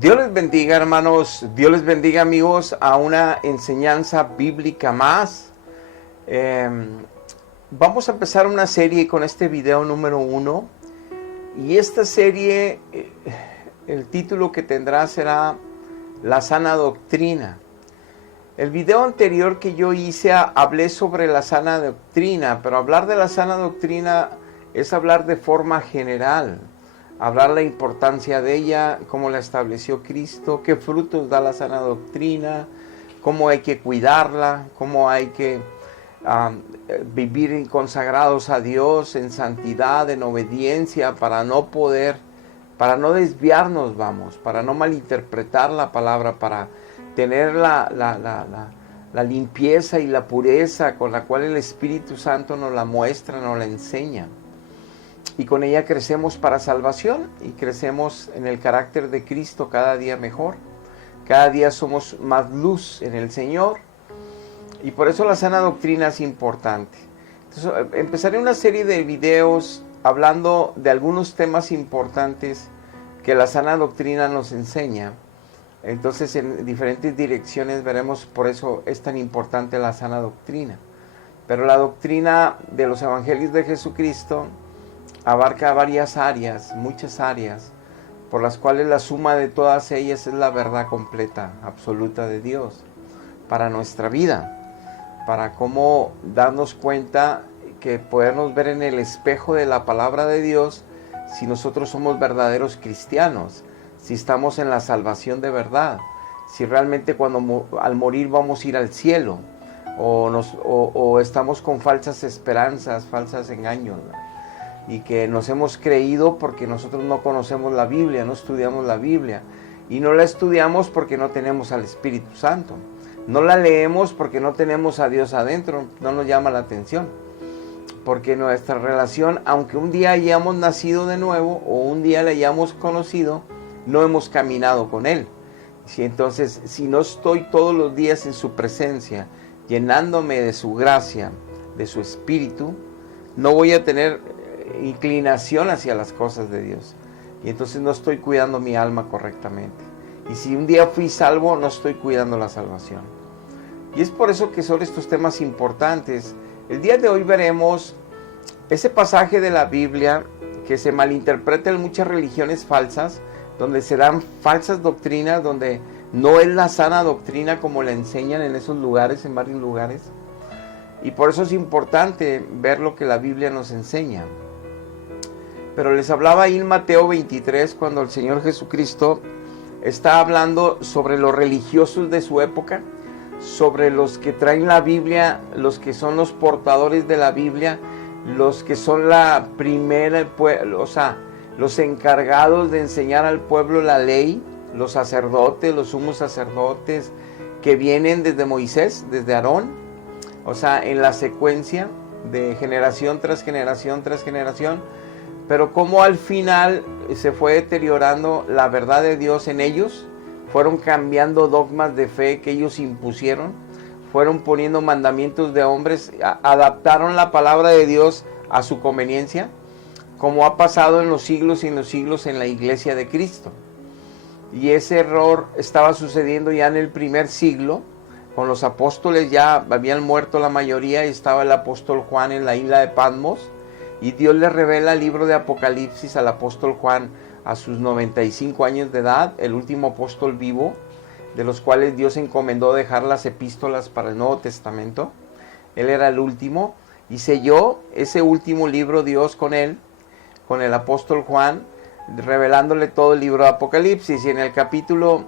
Dios les bendiga, hermanos, Dios les bendiga, amigos, a una enseñanza bíblica más. Vamos a empezar una serie con este video número 1. Y esta serie, el título que tendrá será La sana doctrina. El video anterior que yo hice, hablé sobre la sana doctrina, pero hablar de la sana doctrina es hablar de forma general. Hablar la importancia de ella, cómo la estableció Cristo, qué frutos da la sana doctrina, cómo hay que cuidarla, cómo hay que vivir consagrados a Dios en santidad, en obediencia, para no desviarnos, para no malinterpretar la palabra, para tener la limpieza y la pureza con la cual el Espíritu Santo nos la muestra, nos la enseña. Y con ella crecemos para salvación y crecemos en el carácter de Cristo cada día mejor. Cada día somos más luz en el Señor. Y por eso la sana doctrina es importante. Entonces, empezaré una serie de videos hablando de algunos temas importantes que la sana doctrina nos enseña. Entonces, en diferentes direcciones veremos, por eso es tan importante la sana doctrina. Pero la doctrina de los evangelios de Jesucristo abarca varias áreas, muchas áreas, por las cuales la suma de todas ellas es la verdad completa, absoluta de Dios, para nuestra vida, para cómo darnos cuenta que podernos ver en el espejo de la palabra de Dios si nosotros somos verdaderos cristianos, si estamos en la salvación de verdad, si realmente al morir vamos a ir al cielo, o estamos con falsas esperanzas, falsos engaños, y que nos hemos creído porque nosotros no conocemos la Biblia, no estudiamos la Biblia, y no la estudiamos porque no tenemos al Espíritu Santo, no la leemos porque no tenemos a Dios adentro, no nos llama la atención, porque nuestra relación, aunque un día hayamos nacido de nuevo o un día le hayamos conocido, no hemos caminado con Él. Entonces, si no estoy todos los días en su presencia, llenándome de su gracia, de su Espíritu, no voy a tener inclinación hacia las cosas de Dios, y entonces no estoy cuidando mi alma correctamente, y si un día fui salvo, no estoy cuidando la salvación. Y es por eso que son estos temas importantes. El día de hoy veremos ese pasaje de la Biblia que se malinterpreta en muchas religiones falsas, donde se dan falsas doctrinas, donde no es la sana doctrina como la enseñan en esos lugares, en varios lugares, y por eso es importante ver lo que la Biblia nos enseña. Pero les hablaba ahí en Mateo 23, cuando el Señor Jesucristo está hablando sobre los religiosos de su época, sobre los que traen la Biblia, los que son los portadores de la Biblia, los que son la primera, los encargados de enseñar al pueblo la ley, los sacerdotes, los sumos sacerdotes, que vienen desde Moisés, desde Aarón, en la secuencia de generación tras generación tras generación, pero como al final se fue deteriorando la verdad de Dios en ellos, fueron cambiando dogmas de fe que ellos impusieron, fueron poniendo mandamientos de hombres, adaptaron la palabra de Dios a su conveniencia, como ha pasado en los siglos y en los siglos en la iglesia de Cristo. Y ese error estaba sucediendo ya en el primer siglo, con los apóstoles ya habían muerto la mayoría, y estaba el apóstol Juan en la isla de Patmos, y Dios le revela el libro de Apocalipsis al apóstol Juan a sus 95 años de edad, el último apóstol vivo, de los cuales Dios encomendó dejar las epístolas para el Nuevo Testamento. Él era el último, y selló ese último libro Dios con él, con el apóstol Juan, revelándole todo el libro de Apocalipsis. Y en el capítulo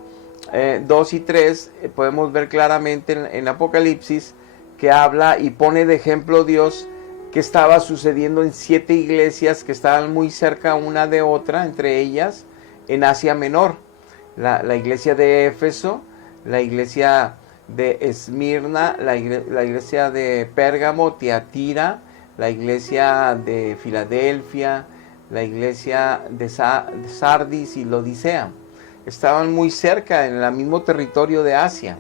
2 y 3 podemos ver claramente en Apocalipsis que habla y pone de ejemplo Dios que estaba sucediendo en 7 iglesias que estaban muy cerca una de otra, entre ellas en Asia Menor, la iglesia de Éfeso, la iglesia de Esmirna, la iglesia de Pérgamo, Tiatira, la iglesia de Filadelfia, la iglesia de Sardis y Laodicea. Estaban muy cerca, en el mismo territorio de Asia.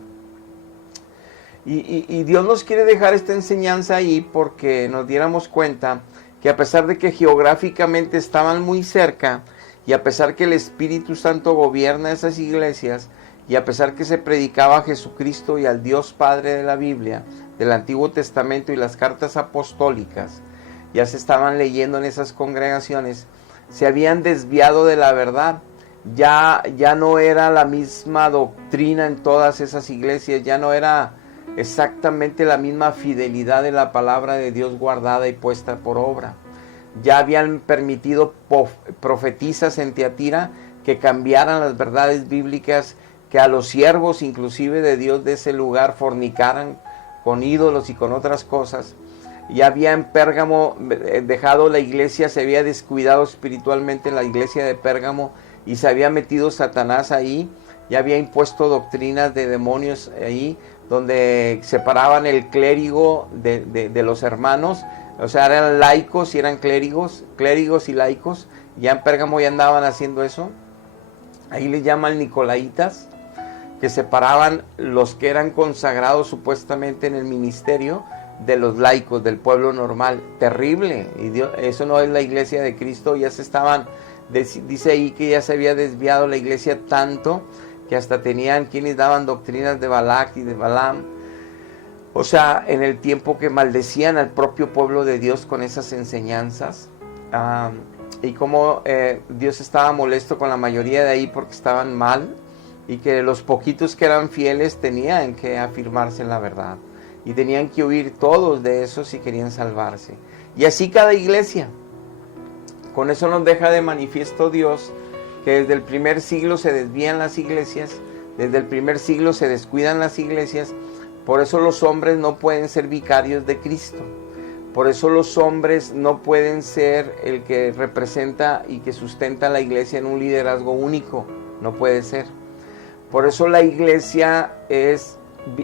Y Dios nos quiere dejar esta enseñanza ahí porque nos diéramos cuenta que a pesar de que geográficamente estaban muy cerca, Y a pesar que el Espíritu Santo gobierna esas iglesias, y a pesar que se predicaba a Jesucristo y al Dios Padre de la Biblia, del Antiguo Testamento y las cartas apostólicas, ya se estaban leyendo en esas congregaciones, se habían desviado de la verdad. Ya no era la misma doctrina en todas esas iglesias, ya no era exactamente la misma fidelidad de la palabra de Dios guardada y puesta por obra. Ya habían permitido profetisas en Tiatira que cambiaran las verdades bíblicas, que a los siervos inclusive de Dios de ese lugar fornicaran con ídolos y con otras cosas. Ya había en Pérgamo dejado la iglesia, se había descuidado espiritualmente la iglesia de Pérgamo y se había metido Satanás ahí. Ya había impuesto doctrinas de demonios ahí, donde separaban el clérigo de los hermanos. O sea, eran laicos y eran clérigos y laicos. Ya en Pérgamo ya andaban haciendo eso. Ahí les llaman nicolaitas, que separaban los que eran consagrados supuestamente en el ministerio de los laicos, del pueblo normal. Terrible. Y Dios, eso no es la iglesia de Cristo. Ya se estaban, dice ahí que ya se había desviado la iglesia tanto que hasta tenían quienes daban doctrinas de Balac y de Balaam. O sea, en el tiempo que maldecían al propio pueblo de Dios con esas enseñanzas. Y como Dios estaba molesto con la mayoría de ahí porque estaban mal, y que los poquitos que eran fieles tenían que afirmarse en la verdad. Y tenían que huir todos de eso si querían salvarse. Y así cada iglesia. Con eso nos deja de manifiesto Dios que desde el primer siglo se desvían las iglesias, desde el primer siglo se descuidan las iglesias. Por eso los hombres no pueden ser vicarios de Cristo. Por eso los hombres no pueden ser el que representa y que sustenta la iglesia en un liderazgo único. No puede ser. Por eso la iglesia es,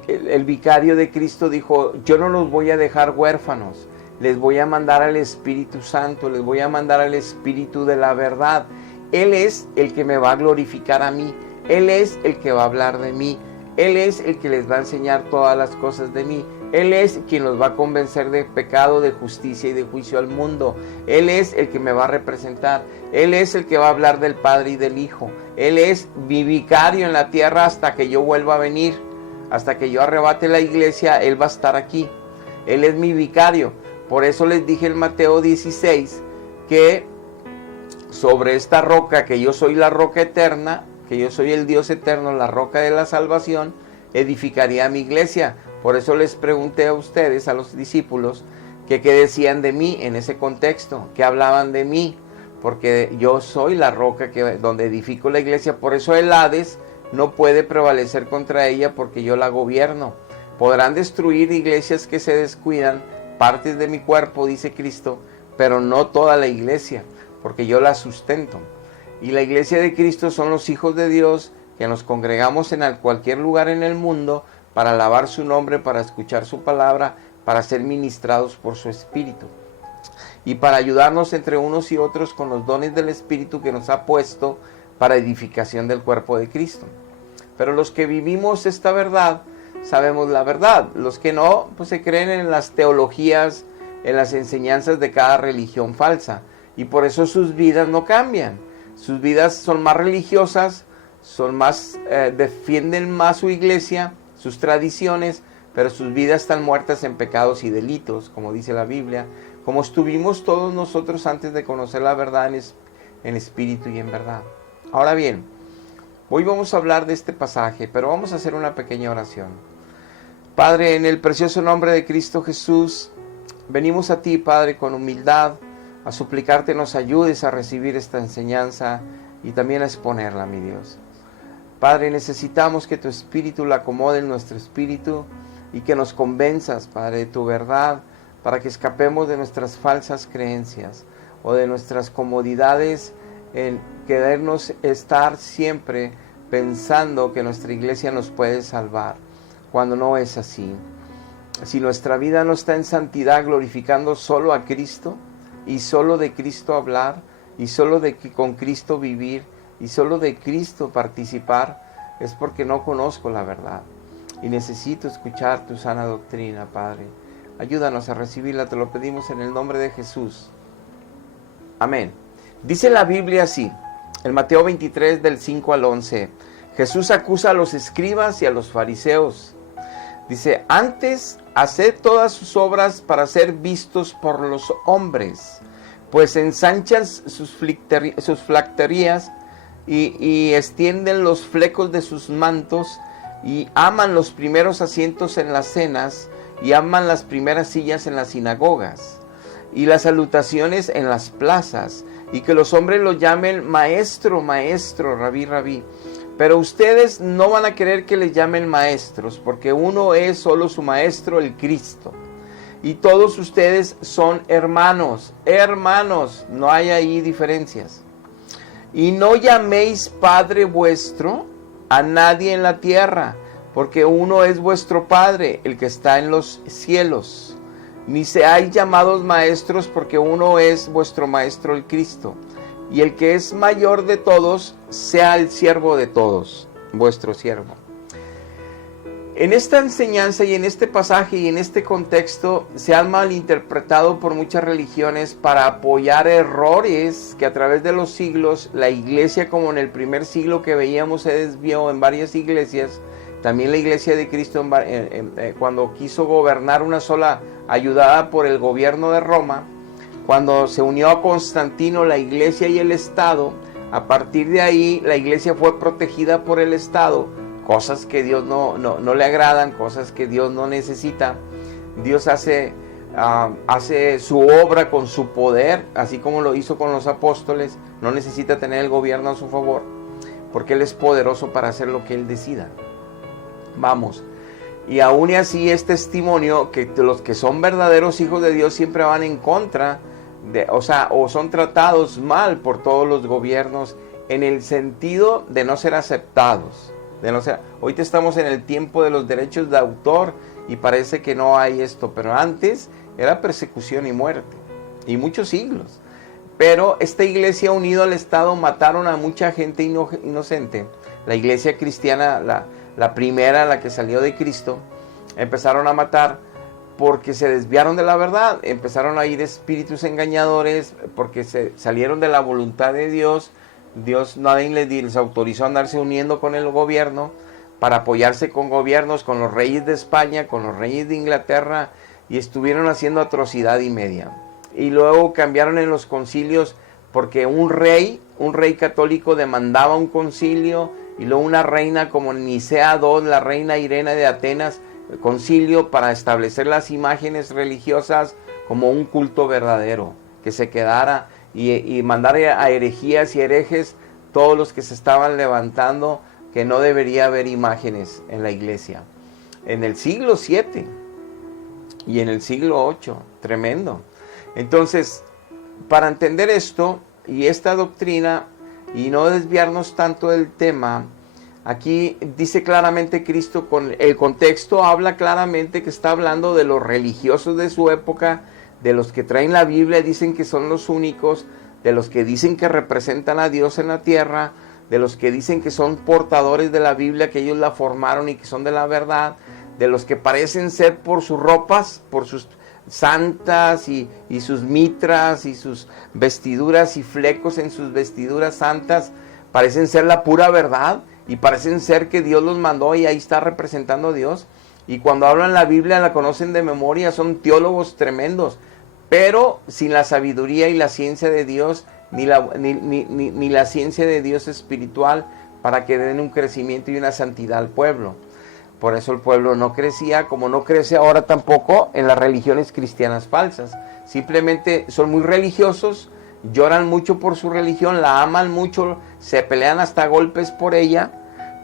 el vicario de Cristo dijo, yo no los voy a dejar huérfanos, les voy a mandar al Espíritu Santo, les voy a mandar al Espíritu de la verdad. Él es el que me va a glorificar a mí, Él es el que va a hablar de mí, Él es el que les va a enseñar todas las cosas de mí, Él es quien los va a convencer de pecado, de justicia y de juicio al mundo. Él es el que me va a representar, Él es el que va a hablar del Padre y del Hijo. Él es mi vicario en la tierra hasta que yo vuelva a venir, hasta que yo arrebate la iglesia, Él va a estar aquí. Él es mi vicario. Por eso les dije en Mateo 16 que sobre esta roca, que yo soy la roca eterna, que yo soy el Dios eterno, la roca de la salvación, edificaría mi iglesia. Por eso les pregunté a ustedes, a los discípulos, que qué decían de mí en ese contexto, que hablaban de mí, porque yo soy la roca donde edifico la iglesia. Por eso el Hades no puede prevalecer contra ella, porque yo la gobierno. Podrán destruir iglesias que se descuidan, partes de mi cuerpo, dice Cristo, pero no toda la iglesia, porque yo la sustento. Y la iglesia de Cristo son los hijos de Dios, que nos congregamos en cualquier lugar en el mundo para alabar su nombre, para escuchar su palabra, para ser ministrados por su Espíritu y para ayudarnos entre unos y otros con los dones del Espíritu que nos ha puesto para edificación del cuerpo de Cristo. Pero los que vivimos esta verdad, sabemos la verdad. Los que no, pues se creen en las teologías, en las enseñanzas de cada religión falsa, y por eso sus vidas no cambian. Sus vidas son más religiosas, son más, defienden más su iglesia, sus tradiciones, pero sus vidas están muertas en pecados y delitos, como dice la Biblia, como estuvimos todos nosotros antes de conocer la verdad en espíritu y en verdad. Ahora bien, hoy vamos a hablar de este pasaje, pero vamos a hacer una pequeña oración. Padre, en el precioso nombre de Cristo Jesús, venimos a ti, Padre, con humildad, a suplicarte nos ayudes a recibir esta enseñanza y también a exponerla, mi Dios. Padre, necesitamos que tu Espíritu la acomode en nuestro espíritu y que nos convenzas, Padre, de tu verdad, para que escapemos de nuestras falsas creencias o de nuestras comodidades en querernos estar siempre pensando que nuestra iglesia nos puede salvar, cuando no es así. Si nuestra vida no está en santidad, glorificando solo a Cristo y solo de Cristo hablar y solo con Cristo vivir y solo de Cristo participar, es porque no conozco la verdad y necesito escuchar tu sana doctrina, Padre. Ayúdanos a recibirla, te lo pedimos en el nombre de Jesús. Amén. Dice la Biblia así, En Mateo 23 del 5 al 11, Jesús acusa a los escribas y a los fariseos. Dice, antes haced todas sus obras para ser vistos por los hombres, pues ensanchan sus flacterías y extienden los flecos de sus mantos y aman los primeros asientos en las cenas y aman las primeras sillas en las sinagogas y las salutaciones en las plazas y que los hombres los llamen maestro, maestro, rabí, rabí. Pero ustedes no van a querer que les llamen maestros, porque uno es solo su maestro, el Cristo. Y todos ustedes son hermanos, hermanos, no hay ahí diferencias. Y no llaméis Padre vuestro a nadie en la tierra, porque uno es vuestro Padre, el que está en los cielos. Ni seáis llamados maestros, porque uno es vuestro Maestro, el Cristo. Y el que es mayor de todos, sea el siervo de todos, vuestro siervo. En esta enseñanza y en este pasaje y en este contexto se han malinterpretado por muchas religiones para apoyar errores que a través de los siglos la iglesia, como en el primer siglo que veíamos, se desvió en varias iglesias. También la iglesia de Cristo cuando quiso gobernar una sola, ayudada por el gobierno de Roma. Cuando se unió a Constantino la iglesia y el Estado, a partir de ahí la iglesia fue protegida por el Estado, cosas que Dios no le agradan, cosas que Dios no necesita. Dios hace su obra con su poder, así como lo hizo con los apóstoles. No necesita tener el gobierno a su favor, porque Él es poderoso para hacer lo que Él decida. Vamos. Y aún así es testimonio que los que son verdaderos hijos de Dios siempre van en contra o son tratados mal por todos los gobiernos en el sentido de no ser aceptados. Ahorita estamos en el tiempo de los derechos de autor y parece que no hay esto, pero antes era persecución y muerte, y muchos siglos. Pero esta iglesia unida al Estado mataron a mucha gente inocente. La iglesia cristiana, la primera, la que salió de Cristo, empezaron a matar porque se desviaron de la verdad, empezaron a ir espíritus engañadores, porque se salieron de la voluntad de Dios. Dios nadie les autorizó a andarse uniendo con el gobierno para apoyarse con gobiernos, con los reyes de España, con los reyes de Inglaterra, y estuvieron haciendo atrocidad y media. Y luego cambiaron en los concilios porque un rey católico demandaba un concilio, y luego una reina como Nicea II, la reina Irene de Atenas, concilio para establecer las imágenes religiosas como un culto verdadero, que se quedara y mandar a herejías y herejes todos los que se estaban levantando, que no debería haber imágenes en la iglesia. En el siglo VII y en el siglo VIII, tremendo. Entonces, para entender esto y esta doctrina y no desviarnos tanto del tema, aquí dice claramente Cristo, con el contexto habla claramente que está hablando de los religiosos de su época, de los que traen la Biblia, dicen que son los únicos, de los que dicen que representan a Dios en la tierra, de los que dicen que son portadores de la Biblia, que ellos la formaron y que son de la verdad, de los que parecen ser por sus ropas, por sus santas y sus mitras y sus vestiduras y flecos en sus vestiduras santas, parecen ser la pura verdad y parecen ser que Dios los mandó y ahí está representando a Dios. Y cuando hablan la Biblia la conocen de memoria, son teólogos tremendos, pero sin la sabiduría y la ciencia de Dios, ni la ciencia de Dios espiritual para que den un crecimiento y una santidad al pueblo. Por eso el pueblo no crecía, como no crece ahora tampoco en las religiones cristianas falsas. Simplemente son muy religiosos, lloran mucho por su religión, la aman mucho, se pelean hasta golpes por ella,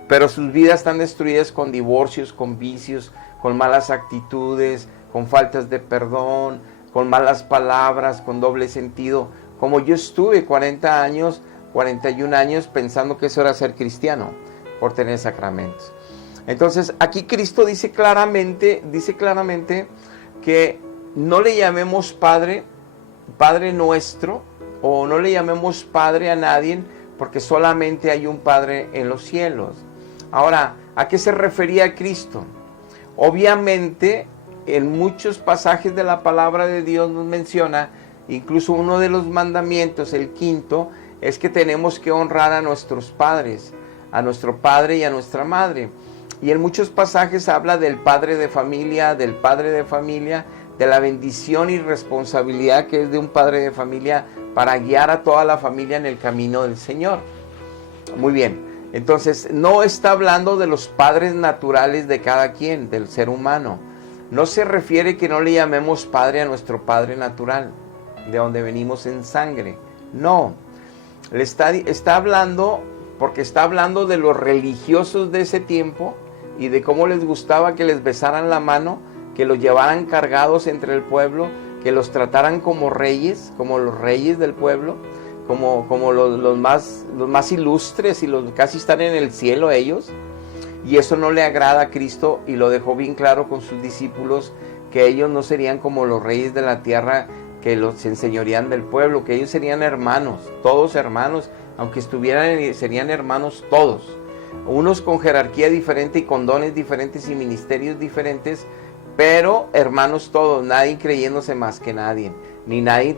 pero sus vidas están destruidas con divorcios, con vicios, con malas actitudes, con faltas de perdón, con malas palabras, con doble sentido. Como yo estuve 40 años, 41 años pensando que eso era ser cristiano, por tener sacramentos. Entonces aquí Cristo dice claramente que no le llamemos Padre nuestro, o no le llamemos Padre a nadie, porque solamente hay un Padre en los cielos. Ahora, ¿a qué se refería Cristo? Obviamente, en muchos pasajes de la palabra de Dios nos menciona, incluso uno de los mandamientos, el quinto, es que tenemos que honrar a nuestros padres, a nuestro padre y a nuestra madre. Y en muchos pasajes habla del padre de familia, de la bendición y responsabilidad que es de un padre de familia para guiar a toda la familia en el camino del Señor. Muy bien, entonces no está hablando de los padres naturales de cada quien, del ser humano. No se refiere que no le llamemos padre a nuestro padre natural, de donde venimos en sangre. No, le está hablando, porque está hablando de los religiosos de ese tiempo y de cómo les gustaba que les besaran la mano, que los llevaran cargados entre el pueblo, que los trataran como reyes, como los reyes del pueblo, como los más ilustres y los casi están en el cielo ellos. Y eso no le agrada a Cristo, y lo dejó bien claro con sus discípulos, que ellos no serían como los reyes de la tierra que los enseñorían del pueblo, que ellos serían hermanos, todos hermanos, aunque serían hermanos todos, unos con jerarquía diferente y con dones diferentes y ministerios diferentes, pero hermanos todos, nadie creyéndose más que nadie, ni nadie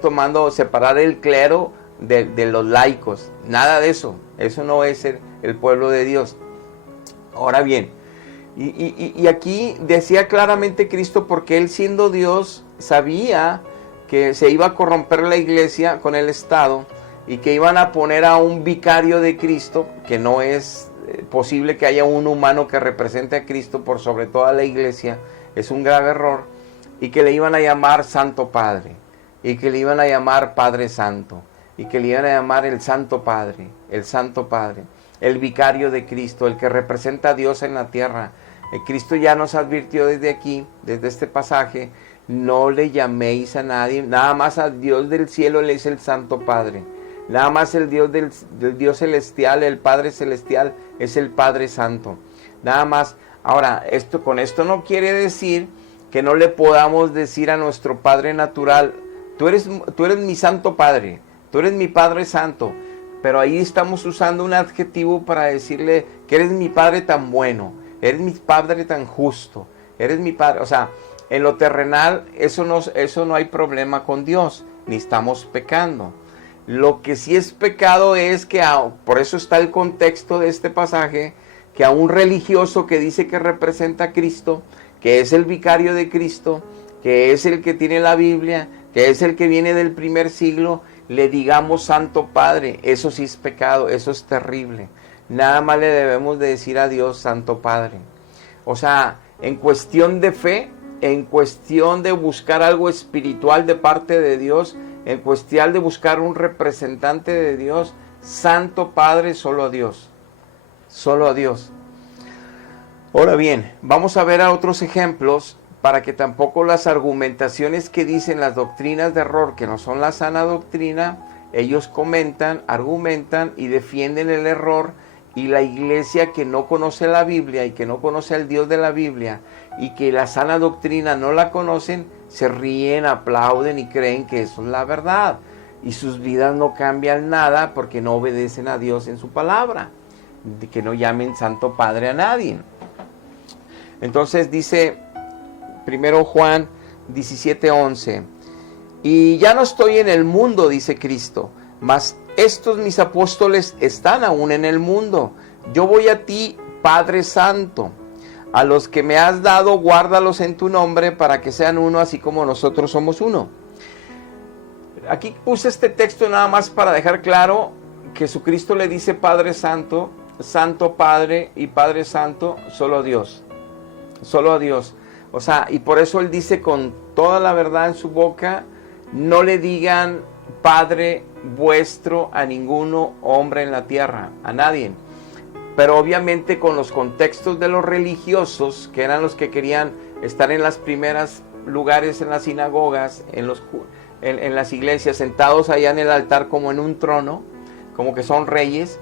separar el clero de los laicos, nada de eso. Eso no es el pueblo de Dios. Ahora bien, y aquí decía claramente Cristo, porque Él, siendo Dios, sabía que se iba a corromper la iglesia con el Estado y que iban a poner a un vicario de Cristo, que no es posible que haya un humano que represente a Cristo por sobre toda la iglesia, es un grave error, y que le iban a llamar Santo Padre, y que le iban a llamar Padre Santo, y que le iban a llamar el Santo Padre, el vicario de Cristo, el que representa a Dios en la tierra. Cristo ya nos advirtió desde aquí, desde este pasaje: no le llaméis a nadie, nada más a Dios del cielo le es el Santo Padre, nada más el Dios del Dios celestial, el Padre celestial, es el Padre Santo, nada más. Ahora, con esto no quiere decir que no le podamos decir a nuestro Padre natural: tú eres mi Santo Padre, tú eres mi Padre Santo, pero ahí estamos usando un adjetivo para decirle que eres mi Padre tan bueno, eres mi Padre tan justo, eres mi Padre. O sea, en lo terrenal eso no hay problema con Dios, ni estamos pecando. Lo que sí es pecado es que, por eso está el contexto de este pasaje, que a un religioso que dice que representa a Cristo, que es el vicario de Cristo, que es el que tiene la Biblia, que es el que viene del primer siglo, le digamos Santo Padre. Eso sí es pecado, eso es terrible. Nada más le debemos de decir a Dios Santo Padre. O sea, en cuestión de fe, en cuestión de buscar algo espiritual de parte de Dios, en cuestión de buscar un representante de Dios, Santo Padre, solo a Dios. Solo a Dios. Ahora bien, vamos a ver a otros ejemplos para que tampoco las argumentaciones que dicen las doctrinas de error, que no son la sana doctrina, ellos comentan, argumentan y defienden el error, y la iglesia que no conoce la Biblia y que no conoce al Dios de la Biblia y que la sana doctrina no la conocen, se ríen, aplauden y creen que eso es la verdad, y sus vidas no cambian nada porque no obedecen a Dios en su palabra, de que no llamen Santo Padre a nadie. Entonces dice 1 Juan 17:11, y ya no estoy en el mundo, dice Cristo, mas estos mis apóstoles están aún en el mundo. Yo voy a ti, Padre Santo. A los que me has dado, guárdalos en tu nombre, para que sean uno, así como nosotros somos uno. Aquí puse este texto nada más para dejar claro que Jesucristo le dice Padre Santo, Santo Padre y Padre Santo, solo a Dios. Solo a Dios. O sea, y por eso Él dice con toda la verdad en su boca: no le digan Padre vuestro a ninguno hombre en la tierra, a nadie. Pero obviamente con los contextos de los religiosos, que eran los que querían estar en las primeras lugares en las sinagogas, en las iglesias, sentados allá en el altar como en un trono, como que son reyes,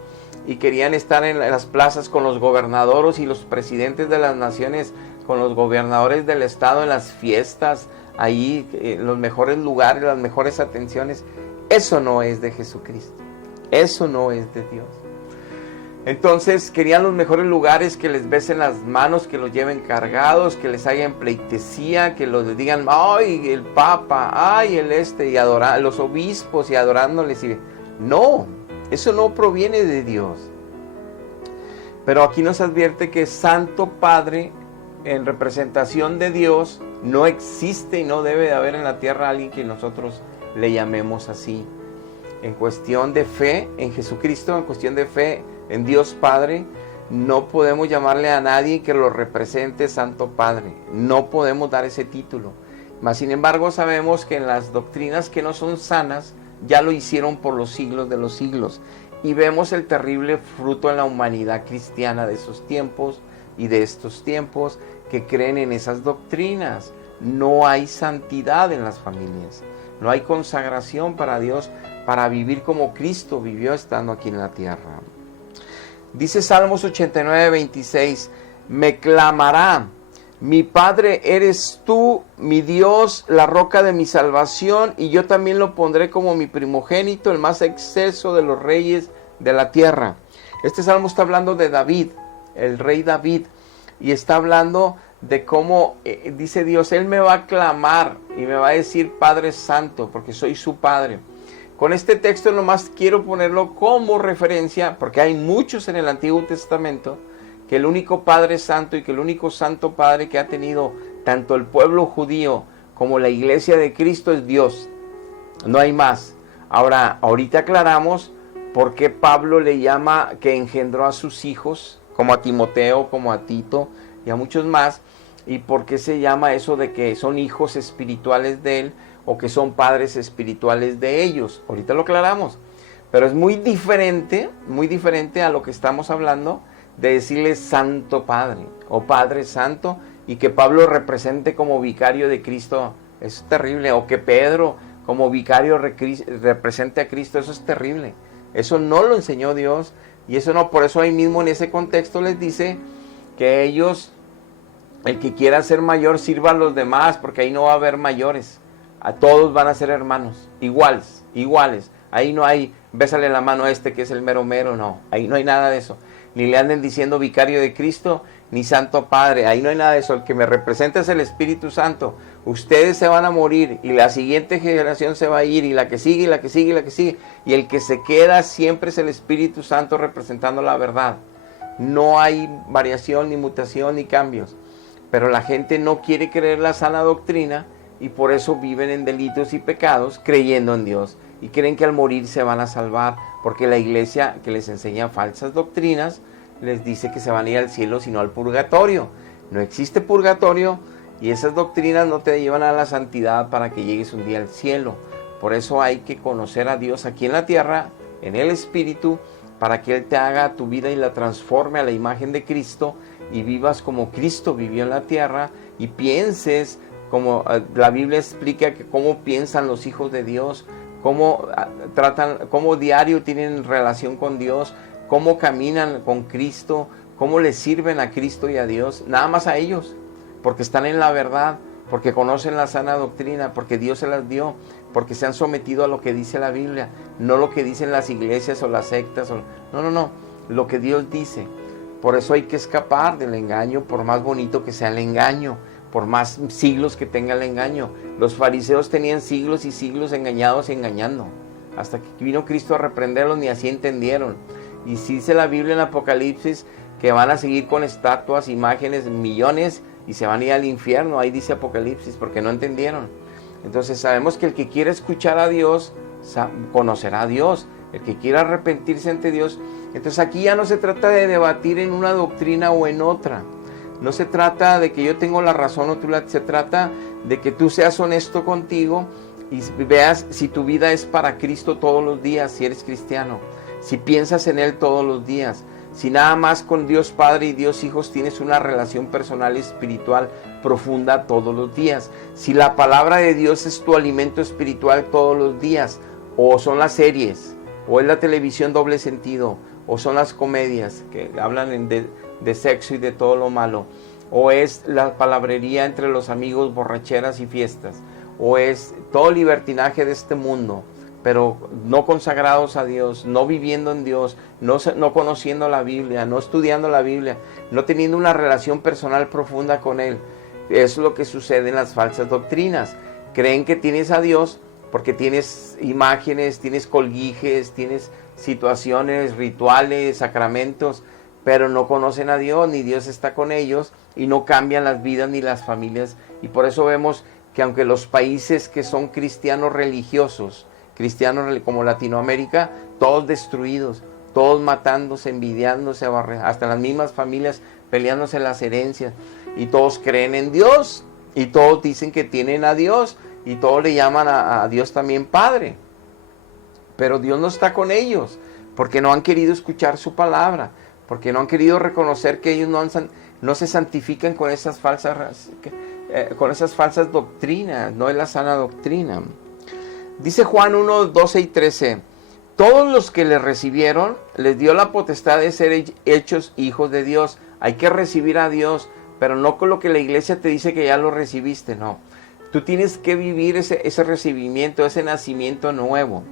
y querían estar en las plazas con los gobernadores y los presidentes de las naciones, con los gobernadores del estado en las fiestas, ahí en los mejores lugares, las mejores atenciones. Eso no es de Jesucristo, eso no es de Dios. Entonces querían los mejores lugares, que les besen las manos, que los lleven cargados, que les hagan pleitesía, que los digan, ay, el Papa, ay, y adorar los obispos y adorándoles. No, Eso no proviene de Dios. Pero aquí nos advierte que Santo Padre, en representación de Dios, no existe y no debe de haber en la tierra alguien que nosotros le llamemos así. En cuestión de fe en Jesucristo, en cuestión de fe en Dios Padre, no podemos llamarle a nadie que lo represente Santo Padre. No podemos dar ese título. Mas, sin embargo, sabemos que en las doctrinas que no son sanas, ya lo hicieron por los siglos de los siglos. Y vemos el terrible fruto en la humanidad cristiana de esos tiempos y de estos tiempos que creen en esas doctrinas. No hay santidad en las familias. No hay consagración para Dios, para vivir como Cristo vivió estando aquí en la tierra. Dice Salmos 89, 26, me clamará, mi Padre eres tú, mi Dios, la roca de mi salvación, y yo también lo pondré como mi primogénito, el más excelso de los reyes de la tierra. Este salmo está hablando de David, el rey David, y está hablando de cómo, dice Dios, Él me va a clamar y me va a decir Padre Santo, porque soy su Padre. Con este texto nomás quiero ponerlo como referencia, porque hay muchos en el Antiguo Testamento, que el único Padre Santo y que el único Santo Padre que ha tenido tanto el pueblo judío como la iglesia de Cristo es Dios. No hay más. Ahora, ahorita aclaramos por qué Pablo le llama que engendró a sus hijos, como a Timoteo, como a Tito y a muchos más, y por qué se llama eso de que son hijos espirituales de él, o que son padres espirituales de ellos. Ahorita lo aclaramos. Pero es muy diferente a lo que estamos hablando de decirle Santo Padre o Padre Santo, y que Pablo represente como vicario de Cristo. Eso es terrible. O que Pedro como vicario represente a Cristo. Eso es terrible. Eso no lo enseñó Dios. Y eso no, por eso ahí mismo en ese contexto les dice que ellos, el que quiera ser mayor, sirva a los demás, porque ahí no va a haber mayores. A todos van a ser hermanos, iguales. Ahí no hay, bésale la mano a este que es el mero mero, no. Ahí no hay nada de eso. Ni le anden diciendo vicario de Cristo, ni Santo Padre. Ahí no hay nada de eso. El que me representa es el Espíritu Santo. Ustedes se van a morir y la siguiente generación se va a ir, y la que sigue, y la que sigue, y la que sigue. Y el que se queda siempre es el Espíritu Santo representando la verdad. No hay variación, ni mutación, ni cambios. Pero la gente no quiere creer la sana doctrina, y por eso viven en delitos y pecados creyendo en Dios. Y creen que al morir se van a salvar, porque la iglesia que les enseña falsas doctrinas les dice que se van a ir al cielo, sino al purgatorio. No existe purgatorio, y esas doctrinas no te llevan a la santidad para que llegues un día al cielo. Por eso hay que conocer a Dios aquí en la tierra, en el Espíritu, para que Él te haga tu vida y la transforme a la imagen de Cristo, y vivas como Cristo vivió en la tierra, y pienses como la Biblia explica, que cómo piensan los hijos de Dios, cómo tratan, cómo diario tienen relación con Dios, cómo caminan con Cristo, cómo le sirven a Cristo y a Dios, nada más a ellos, porque están en la verdad, porque conocen la sana doctrina, porque Dios se las dio, porque se han sometido a lo que dice la Biblia, no lo que dicen las iglesias o las sectas, no, lo que Dios dice. Por eso hay que escapar del engaño, por más bonito que sea el engaño, por más siglos que tenga el engaño. Los fariseos tenían siglos y siglos engañados y engañando, hasta que vino Cristo a reprenderlos, ni así entendieron. Y si dice la Biblia en Apocalipsis que van a seguir con estatuas, imágenes, millones, y se van a ir al infierno. Ahí dice Apocalipsis, porque no entendieron. Entonces sabemos que el que quiere escuchar a Dios conocerá a Dios. El que quiera arrepentirse ante Dios. Entonces aquí ya no se trata de debatir en una doctrina o en otra. No se trata de que yo tengo la razón o tú la... Se trata de que tú seas honesto contigo y veas si tu vida es para Cristo todos los días, si eres cristiano. Si piensas en Él todos los días. Si nada más con Dios Padre y Dios Hijos tienes una relación personal y espiritual profunda todos los días. Si la palabra de Dios es tu alimento espiritual todos los días. O son las series, o es la televisión doble sentido, o son las comedias que hablan de sexo y de todo lo malo, o es la palabrería entre los amigos, borracheras y fiestas, o es todo libertinaje de este mundo, pero no consagrados a Dios, no viviendo en Dios, no conociendo la Biblia, no estudiando la Biblia, no teniendo una relación personal profunda con Él. Eso es lo que sucede en las falsas doctrinas. Creen que tienes a Dios porque tienes imágenes, tienes colguijes, tienes situaciones, rituales, sacramentos, pero no conocen a Dios, ni Dios está con ellos, y no cambian las vidas ni las familias. Y por eso vemos que aunque los países que son cristianos religiosos, cristianos como Latinoamérica, todos destruidos, todos matándose, envidiándose, hasta las mismas familias peleándose las herencias, y todos creen en Dios, y todos dicen que tienen a Dios, y todos le llaman a Dios también Padre. Pero Dios no está con ellos, porque no han querido escuchar su palabra, porque no han querido reconocer que ellos no se santifican con esas falsas doctrinas, no es la sana doctrina. Dice Juan 1, 12 y 13, todos los que le recibieron, les dio la potestad de ser hechos hijos de Dios. Hay que recibir a Dios, pero no con lo que la iglesia te dice que ya lo recibiste, no. Tú tienes que vivir ese recibimiento, ese nacimiento nuevo.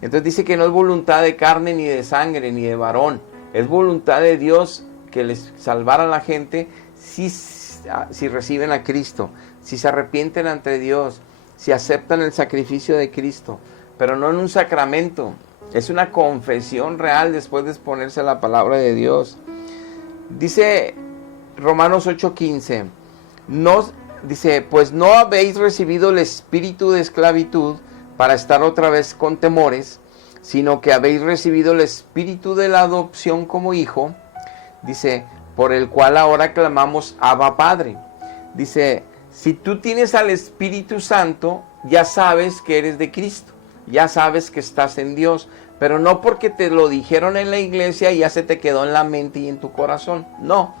Entonces dice que no es voluntad de carne, ni de sangre, ni de varón. Es voluntad de Dios que les salvara a la gente si reciben a Cristo, si se arrepienten ante Dios, si aceptan el sacrificio de Cristo, pero no en un sacramento. Es una confesión real después de exponerse a la palabra de Dios. Dice Romanos 8:15, dice, pues no habéis recibido el espíritu de esclavitud para estar otra vez con temores, sino que habéis recibido el espíritu de la adopción como hijo, dice, por el cual ahora clamamos Abba Padre. Dice, si tú tienes al Espíritu Santo, ya sabes que eres de Cristo, ya sabes que estás en Dios, pero no porque te lo dijeron en la iglesia y ya se te quedó en la mente y en tu corazón, no.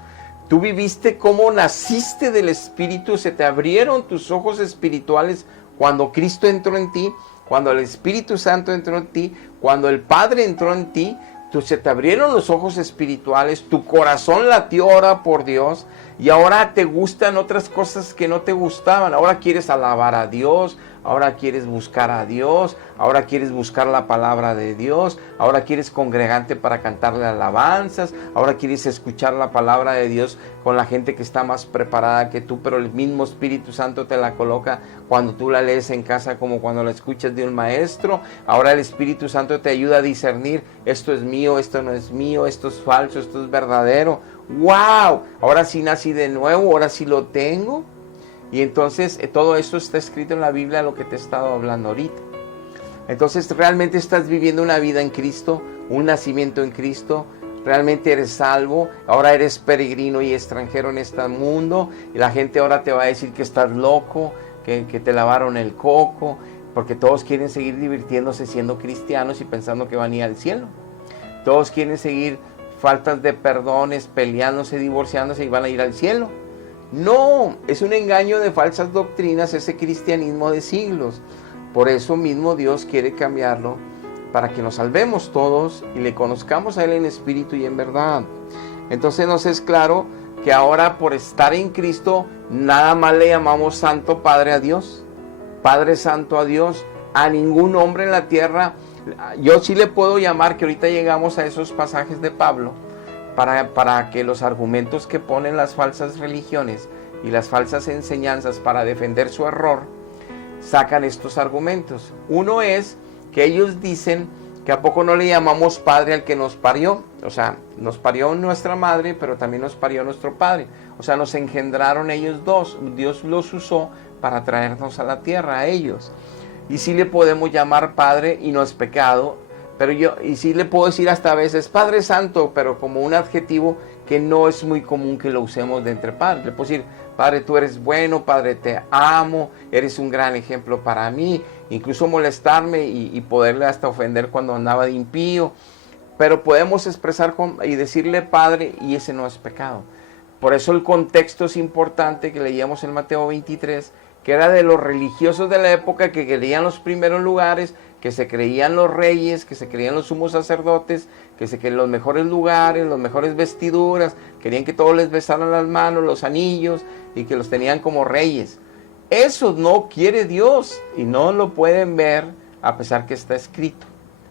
Tú viviste como naciste del Espíritu, se te abrieron tus ojos espirituales cuando Cristo entró en ti, cuando el Espíritu Santo entró en ti, cuando el Padre entró en ti, se te abrieron los ojos espirituales, tu corazón latió ahora por Dios y ahora te gustan otras cosas que no te gustaban. Ahora quieres alabar a Dios, ahora quieres buscar a Dios, ahora quieres buscar la palabra de Dios, ahora quieres congregante para cantarle alabanzas, ahora quieres escuchar la palabra de Dios con la gente que está más preparada que tú, pero el mismo Espíritu Santo te la coloca cuando tú la lees en casa como cuando la escuchas de un maestro. Ahora el Espíritu Santo te ayuda a discernir, esto es mío, esto no es mío, esto es falso, esto es verdadero. ¡Wow! Ahora sí nací de nuevo, ahora sí lo tengo. Y entonces todo esto está escrito en la Biblia, lo que te he estado hablando ahorita. Entonces realmente estás viviendo una vida en Cristo, un nacimiento en Cristo. Realmente eres salvo, ahora eres peregrino y extranjero en este mundo. Y la gente ahora te va a decir que estás loco, que te lavaron el coco, porque todos quieren seguir divirtiéndose siendo cristianos y pensando que van a ir al cielo. Todos quieren seguir faltas de perdones, peleándose, divorciándose y van a ir al cielo. No, es un engaño de falsas doctrinas ese cristianismo de siglos. Por eso mismo Dios quiere cambiarlo para que nos salvemos todos y le conozcamos a Él en espíritu y en verdad. Entonces nos es claro que ahora por estar en Cristo nada más le llamamos Santo Padre a Dios, Padre Santo a Dios, a ningún hombre en la tierra. Yo sí le puedo llamar, que ahorita llegamos a esos pasajes de Pablo, para que los argumentos que ponen las falsas religiones y las falsas enseñanzas para defender su error, sacan estos argumentos. Uno es que ellos dicen que a poco no le llamamos padre al que nos parió. O sea, nos parió nuestra madre, pero también nos parió nuestro padre. O sea, nos engendraron ellos dos. Dios los usó para traernos a la tierra, a ellos. Y sí le podemos llamar padre y no es pecado. Y sí le puedo decir hasta a veces Padre Santo, pero como un adjetivo que no es muy común que lo usemos de entre padres. Le puedo decir, Padre, tú eres bueno, Padre, te amo, eres un gran ejemplo para mí. Incluso molestarme y poderle hasta ofender cuando andaba de impío. Pero podemos expresar y decirle Padre, y ese no es pecado. Por eso el contexto es importante, que leíamos en Mateo 23, que era de los religiosos de la época que querían los primeros lugares, que se creían los reyes, que se creían los sumos sacerdotes, que se creían los mejores lugares, las mejores vestiduras, querían que todos les besaran las manos, los anillos, y que los tenían como reyes. Eso no quiere Dios, y no lo pueden ver a pesar que está escrito,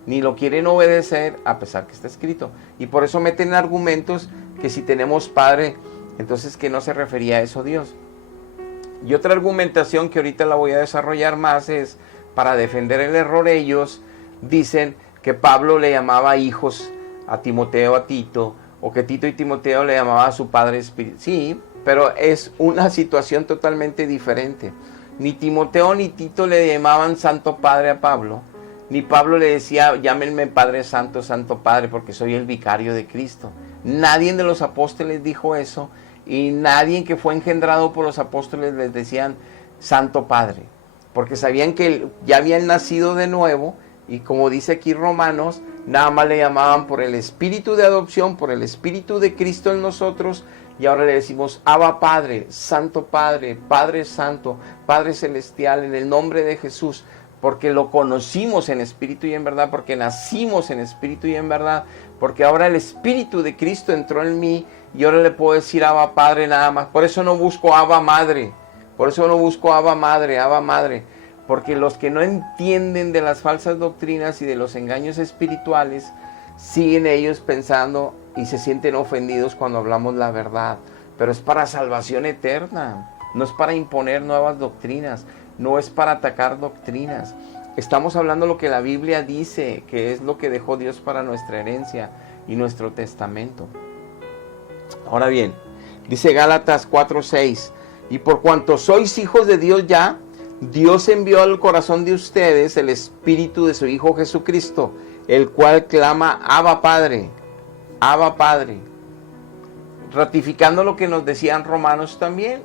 ni lo quieren obedecer a pesar que está escrito. Y por eso meten argumentos que si tenemos Padre, entonces que no se refería a eso Dios. Y otra argumentación que ahorita la voy a desarrollar más es, para defender el error, ellos dicen que Pablo le llamaba hijos a Timoteo, a Tito, o que Tito y Timoteo le llamaban a su padre espiritual. Sí, pero es una situación totalmente diferente. Ni Timoteo ni Tito le llamaban Santo Padre a Pablo, ni Pablo le decía, llámenme Padre Santo, Santo Padre, porque soy el vicario de Cristo. Nadie de los apóstoles dijo eso, y nadie que fue engendrado por los apóstoles les decían Santo Padre, porque sabían que ya habían nacido de nuevo, y como dice aquí Romanos, nada más le llamaban por el espíritu de adopción, por el espíritu de Cristo en nosotros, y ahora le decimos Abba Padre, Santo Padre, Padre Santo, Padre Celestial, en el nombre de Jesús, porque lo conocimos en espíritu y en verdad, porque nacimos en espíritu y en verdad, porque ahora el espíritu de Cristo entró en mí, y ahora le puedo decir Abba Padre nada más. Por eso no busco Abba Madre, por eso no busco Abba Madre, Abba Madre, porque los que no entienden de las falsas doctrinas y de los engaños espirituales, siguen ellos pensando y se sienten ofendidos cuando hablamos la verdad. Pero es para salvación eterna, no es para imponer nuevas doctrinas, no es para atacar doctrinas. Estamos hablando lo que la Biblia dice, que es lo que dejó Dios para nuestra herencia y nuestro testamento. Ahora bien, dice Gálatas 4:6, y por cuanto sois hijos de Dios ya, Dios envió al corazón de ustedes el Espíritu de su Hijo Jesucristo, el cual clama Abba Padre, Abba Padre. Ratificando lo que nos decían Romanos también.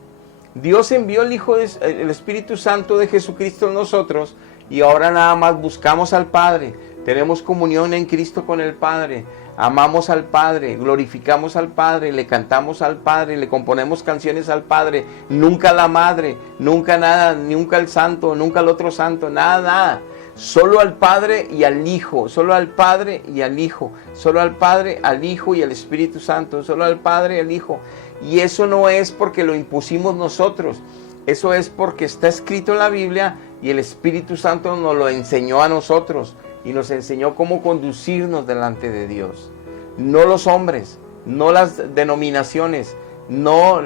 Dios envió el Espíritu Santo de Jesucristo en nosotros, y ahora nada más buscamos al Padre. Tenemos comunión en Cristo con el Padre. Amamos al Padre, glorificamos al Padre, le cantamos al Padre, le componemos canciones al Padre. Nunca a la Madre, nunca nada, nunca al Santo, nunca al otro Santo, nada. Solo al Padre y al Hijo, solo al Padre y al Hijo, solo al Padre, al Hijo y al Espíritu Santo, solo al Padre y al Hijo. Y eso no es porque lo impusimos nosotros, eso es porque está escrito en la Biblia y el Espíritu Santo nos lo enseñó a nosotros y nos enseñó cómo conducirnos delante de Dios. No los hombres, no las denominaciones, no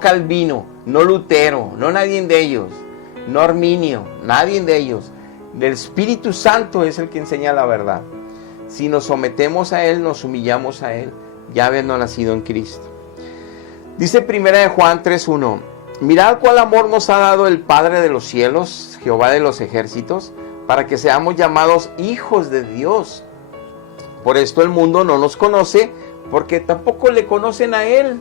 Calvino, no Lutero, no nadie de ellos. No Arminio, nadie de ellos. El Espíritu Santo es el que enseña la verdad. Si nos sometemos a Él, nos humillamos a Él, ya habiendo nacido en Cristo. Dice 1 Juan 3:1, mirad cuál amor nos ha dado el Padre de los cielos, Jehová de los ejércitos, para que seamos llamados hijos de Dios. Por esto el mundo no nos conoce, porque tampoco le conocen a Él.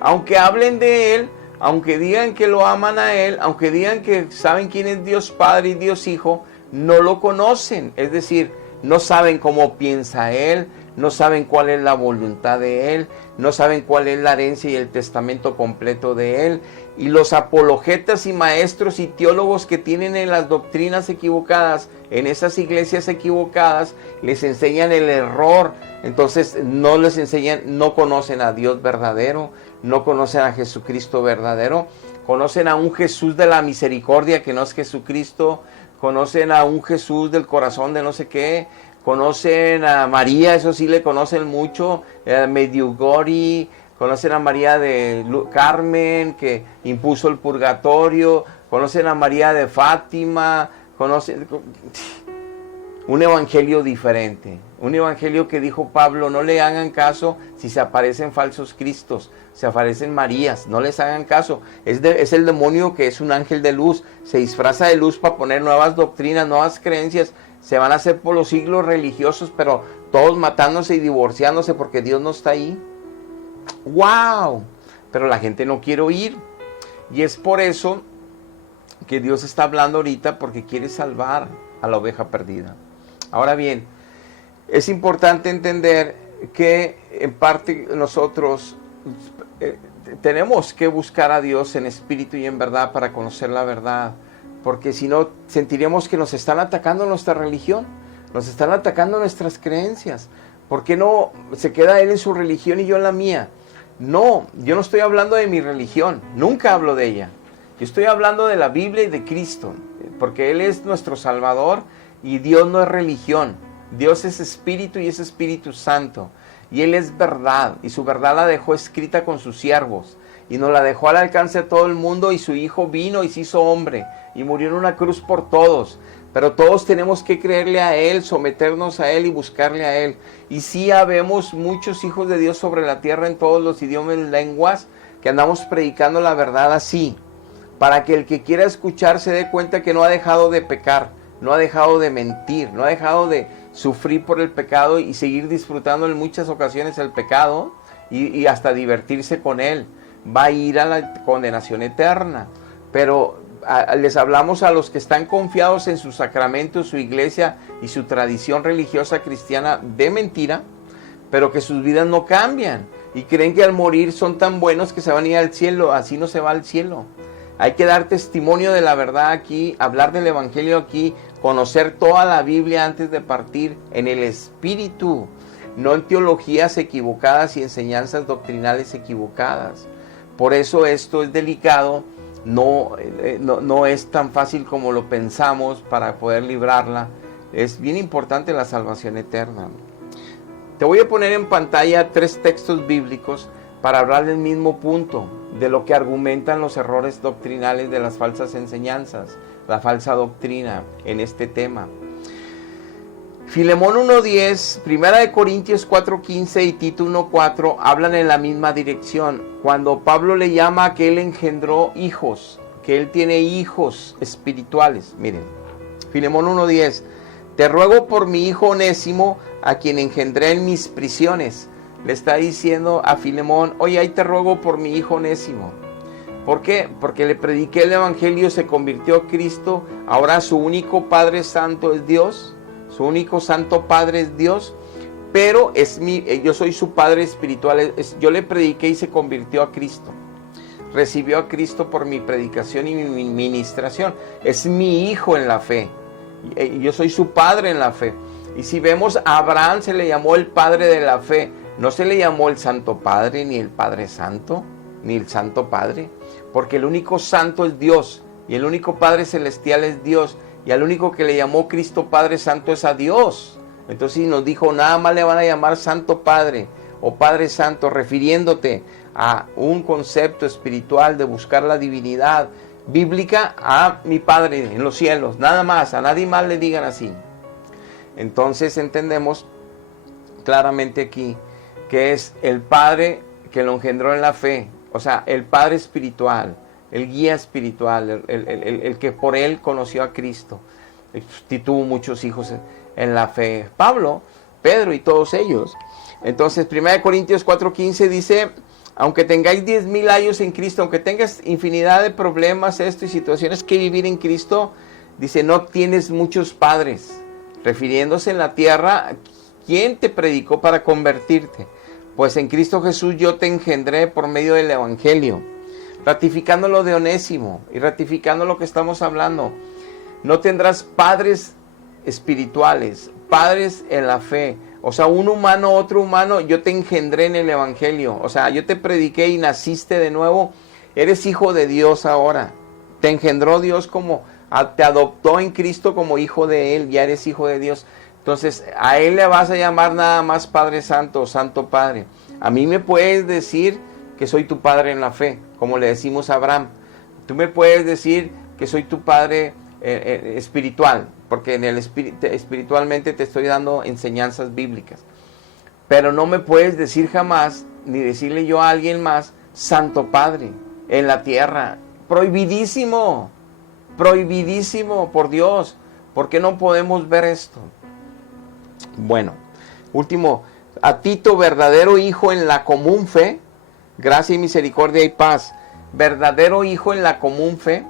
Aunque hablen de Él, aunque digan que lo aman a Él, aunque digan que saben quién es Dios Padre y Dios Hijo, no lo conocen. Es decir, no saben cómo piensa Él, no saben cuál es la voluntad de Él, no saben cuál es la herencia y el testamento completo de Él. Y los apologetas y maestros y teólogos que tienen en las doctrinas equivocadas, en esas iglesias equivocadas, les enseñan el error. Entonces no les enseñan, no conocen a Dios verdadero, no conocen a Jesucristo verdadero, conocen a un Jesús de la misericordia que no es Jesucristo, conocen a un Jesús del corazón de no sé qué, conocen a María, eso sí le conocen mucho, Medjugorje, conocen a María de Carmen que impuso el purgatorio, conocen a María de Fátima, conocen un evangelio diferente, un evangelio que dijo Pablo, no le hagan caso si se aparecen falsos cristos, se aparecen Marías, no les hagan caso, es el demonio que es un ángel de luz, se disfraza de luz para poner nuevas doctrinas, nuevas creencias, se van a hacer por los siglos religiosos, pero todos matándose y divorciándose porque Dios no está ahí. ¡Wow! Pero la gente no quiere oír, y es por eso que Dios está hablando ahorita, porque quiere salvar a la oveja perdida. Ahora bien, es importante entender que en parte nosotros tenemos que buscar a Dios en espíritu y en verdad para conocer la verdad, porque si no sentiríamos que nos están atacando nuestra religión, nos están atacando nuestras creencias. ¿Por qué no se queda él en su religión y yo en la mía? No, yo no estoy hablando de mi religión, nunca hablo de ella. Yo estoy hablando de la Biblia y de Cristo, porque Él es nuestro Salvador y Dios no es religión. Dios es Espíritu y es Espíritu Santo. Y Él es verdad, y su verdad la dejó escrita con sus siervos. Y nos la dejó al alcance de todo el mundo, y su Hijo vino y se hizo hombre, y murió en una cruz por todos, pero todos tenemos que creerle a Él, someternos a Él y buscarle a Él. Y sí habemos muchos hijos de Dios sobre la tierra en todos los idiomas y lenguas que andamos predicando la verdad así, para que el que quiera escuchar se dé cuenta que no ha dejado de pecar, no ha dejado de mentir, no ha dejado de sufrir por el pecado y seguir disfrutando en muchas ocasiones el pecado y hasta divertirse con él. Va a ir a la condenación eterna. Pero les hablamos a los que están confiados en sus sacramentos, su iglesia y su tradición religiosa cristiana de mentira, pero que sus vidas no cambian y creen que al morir son tan buenos que se van a ir al cielo. Así no se va al cielo. Hay que dar testimonio de la verdad aquí, hablar del evangelio aquí, conocer toda la Biblia antes de partir en el espíritu, no en teologías equivocadas y enseñanzas doctrinales equivocadas. Por eso esto es delicado. No es tan fácil como lo pensamos para poder librarla. Es bien importante la salvación eterna. Te voy a poner en pantalla 3 textos bíblicos para hablar del mismo punto, de lo que argumentan los errores doctrinales de las falsas enseñanzas, la falsa doctrina en este tema. Filemón 1.10, 1 Corintios 4.15 y Tito 1.4 hablan en la misma dirección. Cuando Pablo le llama a que él engendró hijos, que él tiene hijos espirituales. Miren, Filemón 1.10, te ruego por mi hijo Onésimo, a quien engendré en mis prisiones. Le está diciendo a Filemón, oye, ahí te ruego por mi hijo Onésimo. ¿Por qué? Porque le prediqué el evangelio, se convirtió a Cristo, ahora su único Padre Santo es Dios. Su único Santo Padre es Dios, pero yo soy su Padre espiritual. Yo le prediqué y se convirtió a Cristo. Recibió a Cristo por mi predicación y mi ministración. Es mi hijo en la fe. Yo soy su Padre en la fe. Y si vemos, a Abraham se le llamó el Padre de la fe. No se le llamó el Santo Padre, ni el Padre Santo, ni el Santo Padre. Porque el único Santo es Dios. Y el único Padre Celestial es Dios. Y al único que le llamó Cristo Padre Santo es a Dios. Entonces nos dijo, nada más le van a llamar Santo Padre o Padre Santo, refiriéndote a un concepto espiritual de buscar la divinidad bíblica a mi Padre en los cielos. Nada más, a nadie más le digan así. Entonces entendemos claramente aquí que es el Padre que lo engendró en la fe. O sea, el Padre espiritual, el guía espiritual, el que por él conoció a Cristo y tuvo muchos hijos en la fe. Pablo, Pedro y todos ellos. Entonces 1 Corintios 4.15 dice, aunque tengáis 10,000 años en Cristo, aunque tengas infinidad de problemas, y situaciones que vivir en Cristo, dice, no tienes muchos padres. Refiriéndose en la tierra, ¿quién te predicó para convertirte? Pues en Cristo Jesús yo te engendré por medio del evangelio. Ratificando lo de Onésimo y ratificando lo que estamos hablando. No tendrás padres espirituales, padres en la fe. O sea, un humano, otro humano, yo te engendré en el evangelio. O sea, yo te prediqué y naciste de nuevo. Eres hijo de Dios ahora. Te engendró Dios te adoptó en Cristo como hijo de Él. Ya eres hijo de Dios. Entonces, a Él le vas a llamar nada más Padre Santo, Santo Padre. A mí me puedes decir que soy tu padre en la fe, como le decimos a Abraham. Tú me puedes decir que soy tu padre espiritual, porque espiritualmente te estoy dando enseñanzas bíblicas. Pero no me puedes decir jamás, ni decirle yo a alguien más, Santo Padre, en la tierra. Prohibidísimo, prohibidísimo por Dios. ¿Por qué no podemos ver esto? Bueno, último, a Tito, verdadero hijo en la común fe, gracia y misericordia y paz. Verdadero hijo en la común fe.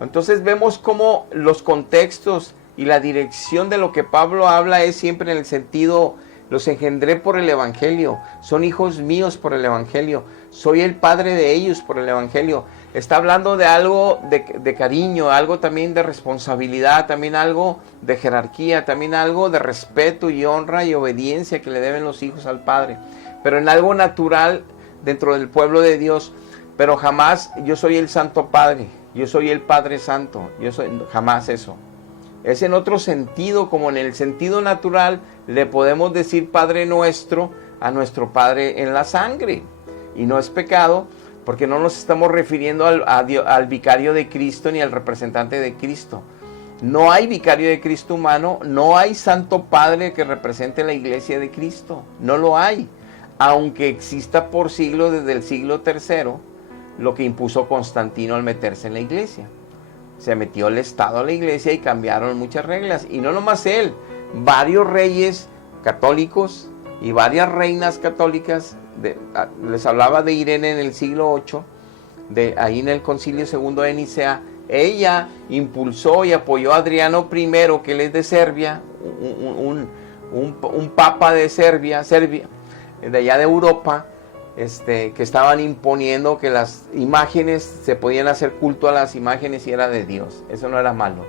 Entonces vemos cómo los contextos y la dirección de lo que Pablo habla es siempre en el sentido, los engendré por el evangelio, son hijos míos por el evangelio, soy el padre de ellos por el evangelio. Está hablando de algo de cariño, algo también de responsabilidad, también algo de jerarquía, también algo de respeto y honra y obediencia que le deben los hijos al padre, pero en algo natural dentro del pueblo de Dios. Pero jamás yo soy el Santo Padre, yo soy el Padre Santo, jamás eso. Es en otro sentido, como en el sentido natural le podemos decir Padre nuestro a nuestro Padre en la sangre. Y no es pecado, porque no nos estamos refiriendo al vicario de Cristo ni al representante de Cristo. No hay vicario de Cristo humano, no hay Santo Padre que represente la iglesia de Cristo, no lo hay. Aunque exista por siglos, desde el siglo III, lo que impuso Constantino al meterse en la iglesia. Se metió el Estado a la iglesia y cambiaron muchas reglas. Y no nomás él, varios reyes católicos y varias reinas católicas, les hablaba de Irene en el siglo VIII, ahí en el Concilio II de Nicea. Ella impulsó y apoyó a Adriano I, que él es de Serbia, un papa de Serbia, de allá de Europa, que estaban imponiendo que las imágenes, se podían hacer culto a las imágenes y era de Dios. Eso no era malo,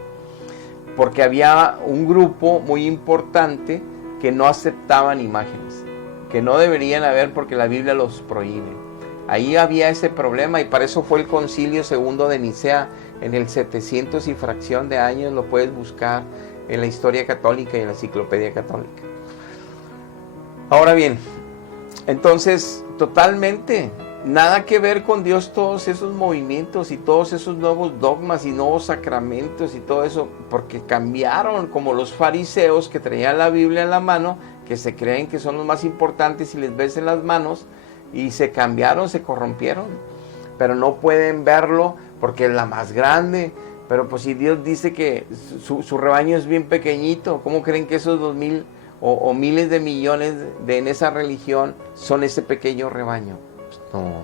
porque había un grupo muy importante que no aceptaban imágenes, que no deberían haber porque la Biblia los prohíbe. Ahí había ese problema y para eso fue el Concilio II de Nicea en el 700 y fracción de años. Lo puedes buscar en la historia católica y en la enciclopedia católica. Ahora bien, entonces totalmente nada que ver con Dios todos esos movimientos y todos esos nuevos dogmas y nuevos sacramentos y todo eso, porque cambiaron, como los fariseos que traían la Biblia en la mano, que se creen que son los más importantes y les ves en las manos, y se cambiaron, se corrompieron, pero no pueden verlo porque es la más grande. Pero pues si Dios dice que su rebaño es bien pequeñito, ¿cómo creen que esos 2,000 o miles de millones en esa religión son ese pequeño rebaño? Pues no,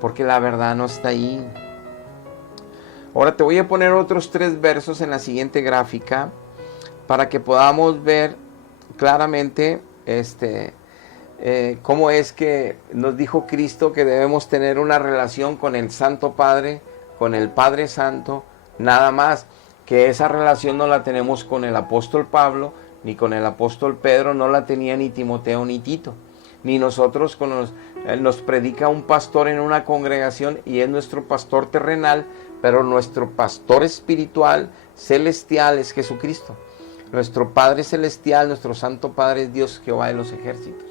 porque la verdad no está ahí. Ahora te voy a poner otros 3 versos en la siguiente gráfica para que podamos ver claramente cómo es que nos dijo Cristo que debemos tener una relación con el Santo Padre, con el Padre Santo, nada más, que esa relación no la tenemos con el apóstol Pablo, ni con el apóstol Pedro, no la tenía ni Timoteo ni Tito, ni nosotros nos predica un pastor en una congregación y es nuestro pastor terrenal, pero nuestro pastor espiritual, celestial, es Jesucristo. Nuestro Padre celestial, nuestro Santo Padre es Dios, Jehová de los ejércitos.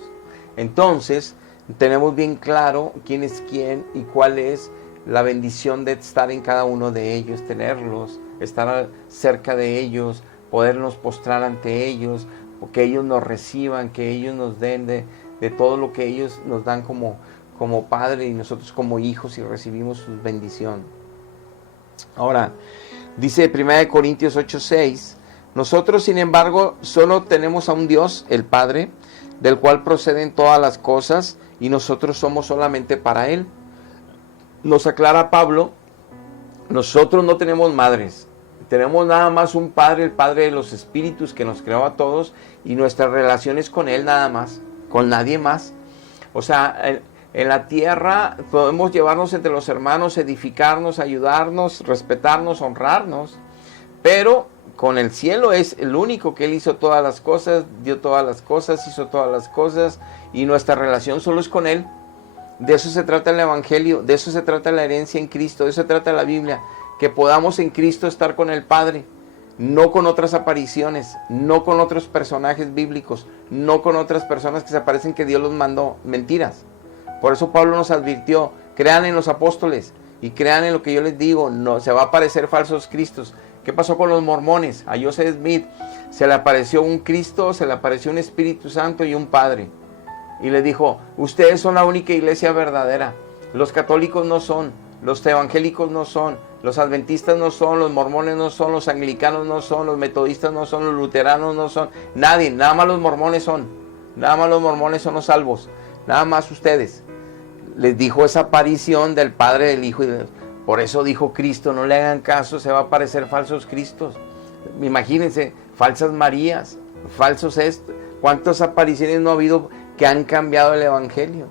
Entonces, tenemos bien claro quién es quién y cuál es la bendición de estar en cada uno de ellos, tenerlos, estar cerca de ellos, podernos postrar ante ellos, que ellos nos reciban, que ellos nos den de todo lo que ellos nos dan como Padre y nosotros como hijos y recibimos su bendición. Ahora, dice 1 Corintios 8:6, nosotros sin embargo solo tenemos a un Dios, el Padre, del cual proceden todas las cosas y nosotros somos solamente para Él. Nos aclara Pablo, nosotros no tenemos madres, tenemos nada más un Padre, el Padre de los Espíritus que nos creó a todos y nuestras relaciones con Él nada más, con nadie más. O sea, en la tierra podemos llevarnos entre los hermanos, edificarnos, ayudarnos, respetarnos, honrarnos, pero con el cielo es el único que Él hizo todas las cosas, dio todas las cosas, hizo todas las cosas y nuestra relación solo es con Él. De eso se trata el Evangelio, de eso se trata la herencia en Cristo, de eso se trata la Biblia, que podamos en Cristo estar con el Padre, no con otras apariciones, no con otros personajes bíblicos, no con otras personas que se aparecen que Dios los mandó, mentiras. Por eso Pablo nos advirtió, crean en los apóstoles y crean en lo que yo les digo, no se va a aparecer falsos cristos. ¿Qué pasó con los mormones? A Joseph Smith se le apareció un Cristo, se le apareció un Espíritu Santo y un Padre. Y le dijo, ustedes son la única iglesia verdadera. Los católicos no son, los evangélicos no son, los adventistas no son, los mormones no son, los anglicanos no son, los metodistas no son, los luteranos no son. Nadie, nada más los mormones son. Nada más los mormones son los salvos. Nada más ustedes. Les dijo esa aparición del Padre, del Hijo y del... Por eso dijo Cristo, no le hagan caso, se va a aparecer falsos cristos. Imagínense, falsas Marías, falsos ¿cuántas apariciones no ha habido que han cambiado el Evangelio?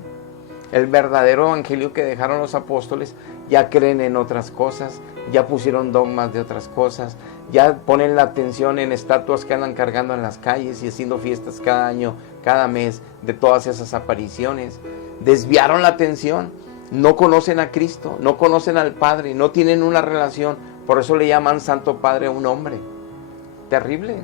El verdadero Evangelio que dejaron los apóstoles, ya creen en otras cosas, ya pusieron dogmas de otras cosas, ya ponen la atención en estatuas que andan cargando en las calles y haciendo fiestas cada año, cada mes, de todas esas apariciones. Desviaron la atención. No conocen a Cristo, no conocen al Padre, no tienen una relación. Por eso le llaman Santo Padre a un hombre. Terrible.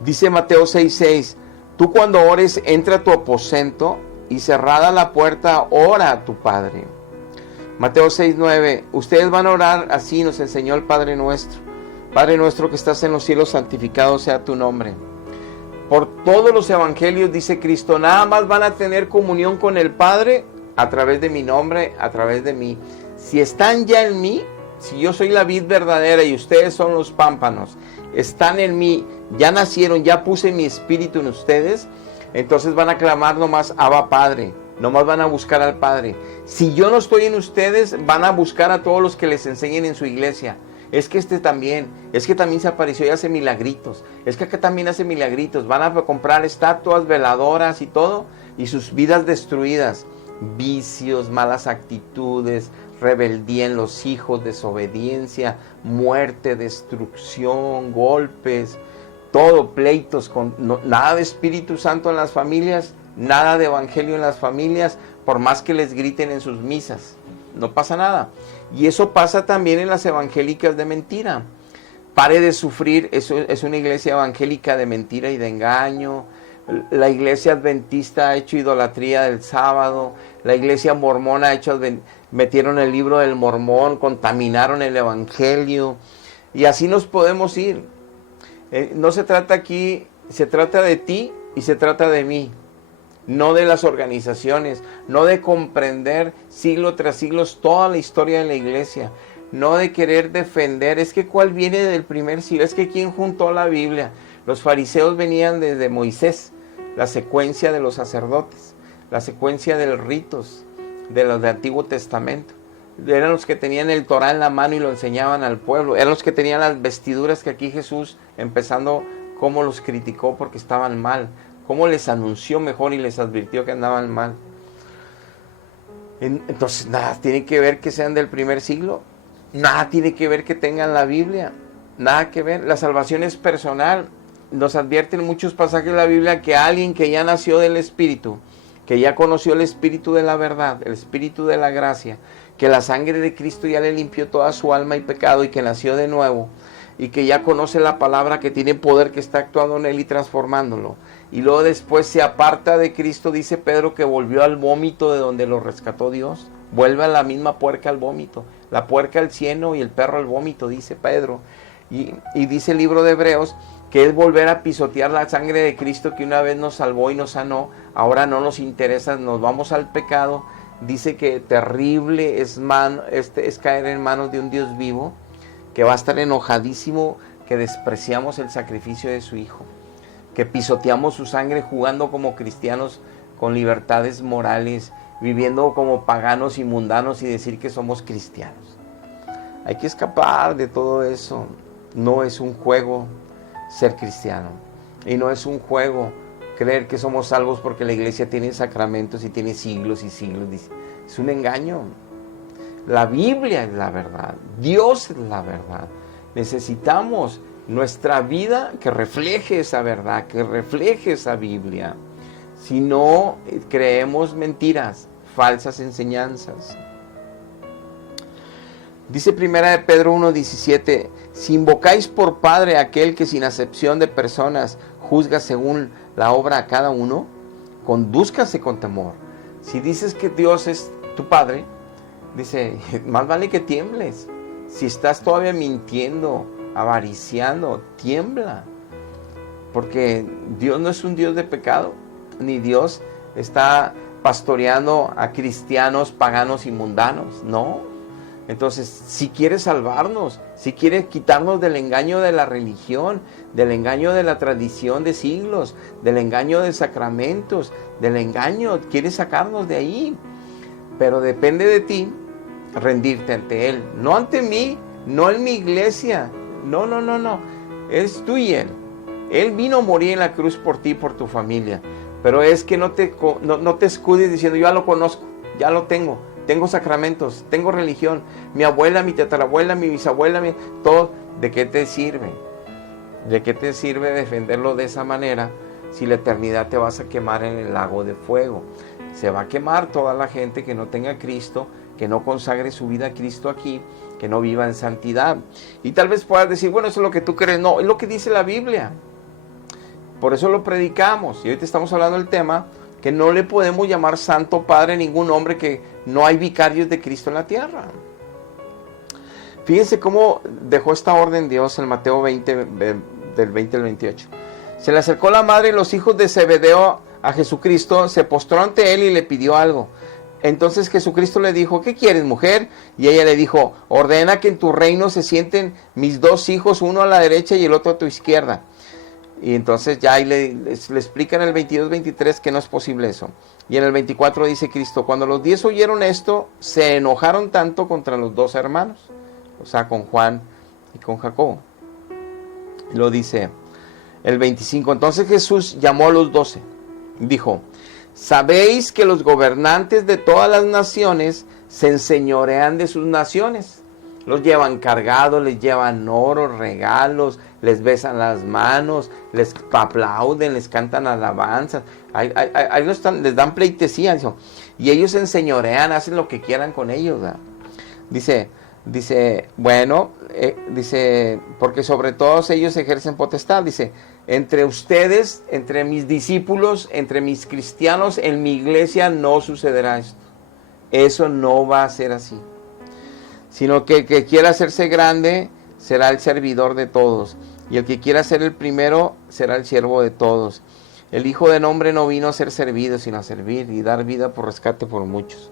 Dice Mateo 6:6, tú cuando ores, entra a tu aposento y cerrada la puerta, ora a tu Padre. Mateo 6:9, ustedes van a orar así, nos enseñó el Padre Nuestro. Padre nuestro que estás en los cielos, santificado sea tu nombre. Por todos los evangelios dice Cristo, nada más van a tener comunión con el Padre a través de mi nombre, a través de mí. Si están ya en mí, si yo soy la vid verdadera y ustedes son los pámpanos, están en mí, ya nacieron, ya puse mi espíritu en ustedes, entonces van a clamar nomás Abba Padre, nomás van a buscar al Padre. Si yo no estoy en ustedes, van a buscar a todos los que les enseñen en su iglesia. Es que también se apareció y hace milagritos. Es que acá también hace milagritos. Van a comprar estatuas, veladoras y todo, y sus vidas destruidas. Vicios, malas actitudes, rebeldía en los hijos, desobediencia, muerte, destrucción, golpes, todo, pleitos, nada de Espíritu Santo en las familias, nada de evangelio en las familias, por más que les griten en sus misas. No pasa nada. Y eso pasa también en las evangélicas de mentira. Pare de sufrir, eso es una iglesia evangélica de mentira y de engaño. La iglesia adventista ha hecho idolatría del sábado. La iglesia mormona metieron el libro del Mormón, contaminaron el evangelio. Y así nos podemos ir. No se trata aquí, se trata de ti y se trata de mí. No de las organizaciones, no de comprender siglo tras siglo toda la historia de la iglesia, no de querer defender, es que cuál viene del primer siglo, es que quién juntó la Biblia. Los fariseos venían desde Moisés, la secuencia de los sacerdotes, la secuencia de los ritos de los del Antiguo Testamento. Eran los que tenían el Torá en la mano y lo enseñaban al pueblo, eran los que tenían las vestiduras que aquí Jesús, empezando cómo los criticó porque estaban mal, cómo les anunció mejor y les advirtió que andaban mal. Entonces nada tiene que ver que sean del primer siglo, nada tiene que ver que tengan la Biblia, nada que ver. La salvación es personal. Nos advierten muchos pasajes de la Biblia que alguien que ya nació del Espíritu, que ya conoció el Espíritu de la verdad, el Espíritu de la gracia, que la sangre de Cristo ya le limpió toda su alma y pecado y que nació de nuevo, y que ya conoce la palabra que tiene poder, que está actuando en él y transformándolo, y luego después se aparta de Cristo, dice Pedro que volvió al vómito de donde lo rescató Dios, vuelve a la misma puerca al vómito, la puerca al cieno y el perro al vómito, dice Pedro, y dice el libro de Hebreos que es volver a pisotear la sangre de Cristo que una vez nos salvó y nos sanó, ahora no nos interesa, nos vamos al pecado. Dice que terrible es caer en manos de un Dios vivo, que va a estar enojadísimo, que despreciamos el sacrificio de su Hijo, que pisoteamos su sangre jugando como cristianos con libertades morales, viviendo como paganos y mundanos y decir que somos cristianos. Hay que escapar de todo eso. No es un juego ser cristiano, y no es un juego creer que somos salvos porque la iglesia tiene sacramentos y tiene siglos y siglos. Es un engaño. La Biblia es la verdad, Dios es la verdad. Necesitamos nuestra vida que refleje esa verdad, que refleje esa Biblia. Si no, creemos mentiras, falsas enseñanzas. Dice primera de Pedro 1:17, si invocáis por Padre a aquel que sin acepción de personas juzga según la obra a cada uno, condúzcase con temor. Si dices que Dios es tu Padre, dice, más vale que tiembles. Si estás todavía mintiendo, avariciando, tiembla. Porque Dios no es un Dios de pecado, ni Dios está pastoreando a cristianos paganos y mundanos, no. Entonces, si quiere salvarnos, si quiere quitarnos del engaño de la religión, del engaño de la tradición de siglos, del engaño de sacramentos, del engaño, quiere sacarnos de ahí. Pero depende de ti rendirte ante Él, no ante mí, no en mi iglesia, no, es tú y Él. Él vino a morir en la cruz por ti y por tu familia, pero es que no te escudes diciendo, yo ya lo conozco, ya lo tengo sacramentos, tengo religión, mi abuela, mi tatarabuela, mi bisabuela, todo. ¿De qué te sirve? ¿De qué te sirve defenderlo de esa manera si la eternidad te vas a quemar en el lago de fuego? Se va a quemar toda la gente que no tenga a Cristo, que no consagre su vida a Cristo aquí, que no viva en santidad. Y tal vez puedas decir, bueno, eso es lo que tú crees. No, es lo que dice la Biblia. Por eso lo predicamos. Y ahorita estamos hablando del tema que no le podemos llamar Santo Padre a ningún hombre, que no hay vicarios de Cristo en la tierra. Fíjense cómo dejó esta orden Dios en Mateo 20, del 20 al 28. Se le acercó la madre y los hijos de Zebedeo a Jesucristo, se postró ante él y le pidió algo. Entonces Jesucristo le dijo: ¿qué quieres, mujer? Y ella le dijo: ordena que en tu reino se sienten mis 2 hijos, uno a la derecha y el otro a tu izquierda. Y entonces ya ahí le explica en el 22-23 que no es posible eso. Y en el 24 dice Cristo: cuando los 10 oyeron esto, se enojaron tanto contra los 2 hermanos, o sea, con Juan y con Jacobo. Lo dice el 25. Entonces Jesús llamó a los 12. Dijo: sabéis que los gobernantes de todas las naciones se enseñorean de sus naciones. Los llevan cargados, les llevan oro, regalos, les besan las manos, les aplauden, les cantan alabanzas. Ahí les dan pleitesía. Y ellos se enseñorean, hacen lo que quieran con ellos, ¿verdad? Dice, bueno, porque sobre todos ellos ejercen potestad. Dice: entre ustedes, entre mis discípulos, entre mis cristianos, en mi iglesia no sucederá esto. Eso no va a ser así. Sino que el que quiera hacerse grande será el servidor de todos. Y el que quiera ser el primero será el siervo de todos. El Hijo del Hombre no vino a ser servido, sino a servir y dar vida por rescate por muchos.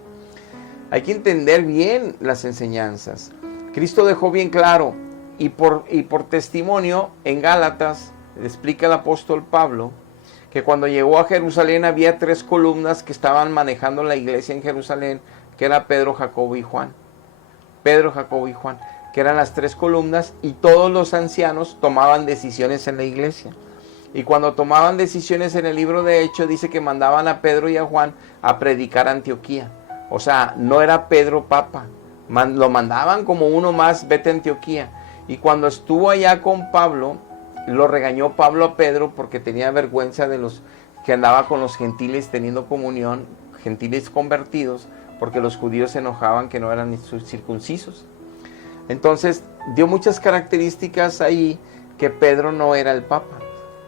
Hay que entender bien las enseñanzas. Cristo dejó bien claro, y por testimonio, en Gálatas, explica el apóstol Pablo, que cuando llegó a Jerusalén había 3 columnas que estaban manejando la iglesia en Jerusalén, que era Pedro, Jacobo y Juan. Pedro, Jacobo y Juan, que eran las 3 columnas, y todos los ancianos tomaban decisiones en la iglesia. Y cuando tomaban decisiones en el libro de Hechos, dice que mandaban a Pedro y a Juan a predicar a Antioquía. O sea, no era Pedro papa, lo mandaban como uno más: vete a Antioquía. Y cuando estuvo allá con Pablo, lo regañó Pablo a Pedro porque tenía vergüenza de los que andaba con los gentiles teniendo comunión, gentiles convertidos, porque los judíos se enojaban que no eran circuncisos. Entonces dio muchas características ahí que Pedro no era el papa,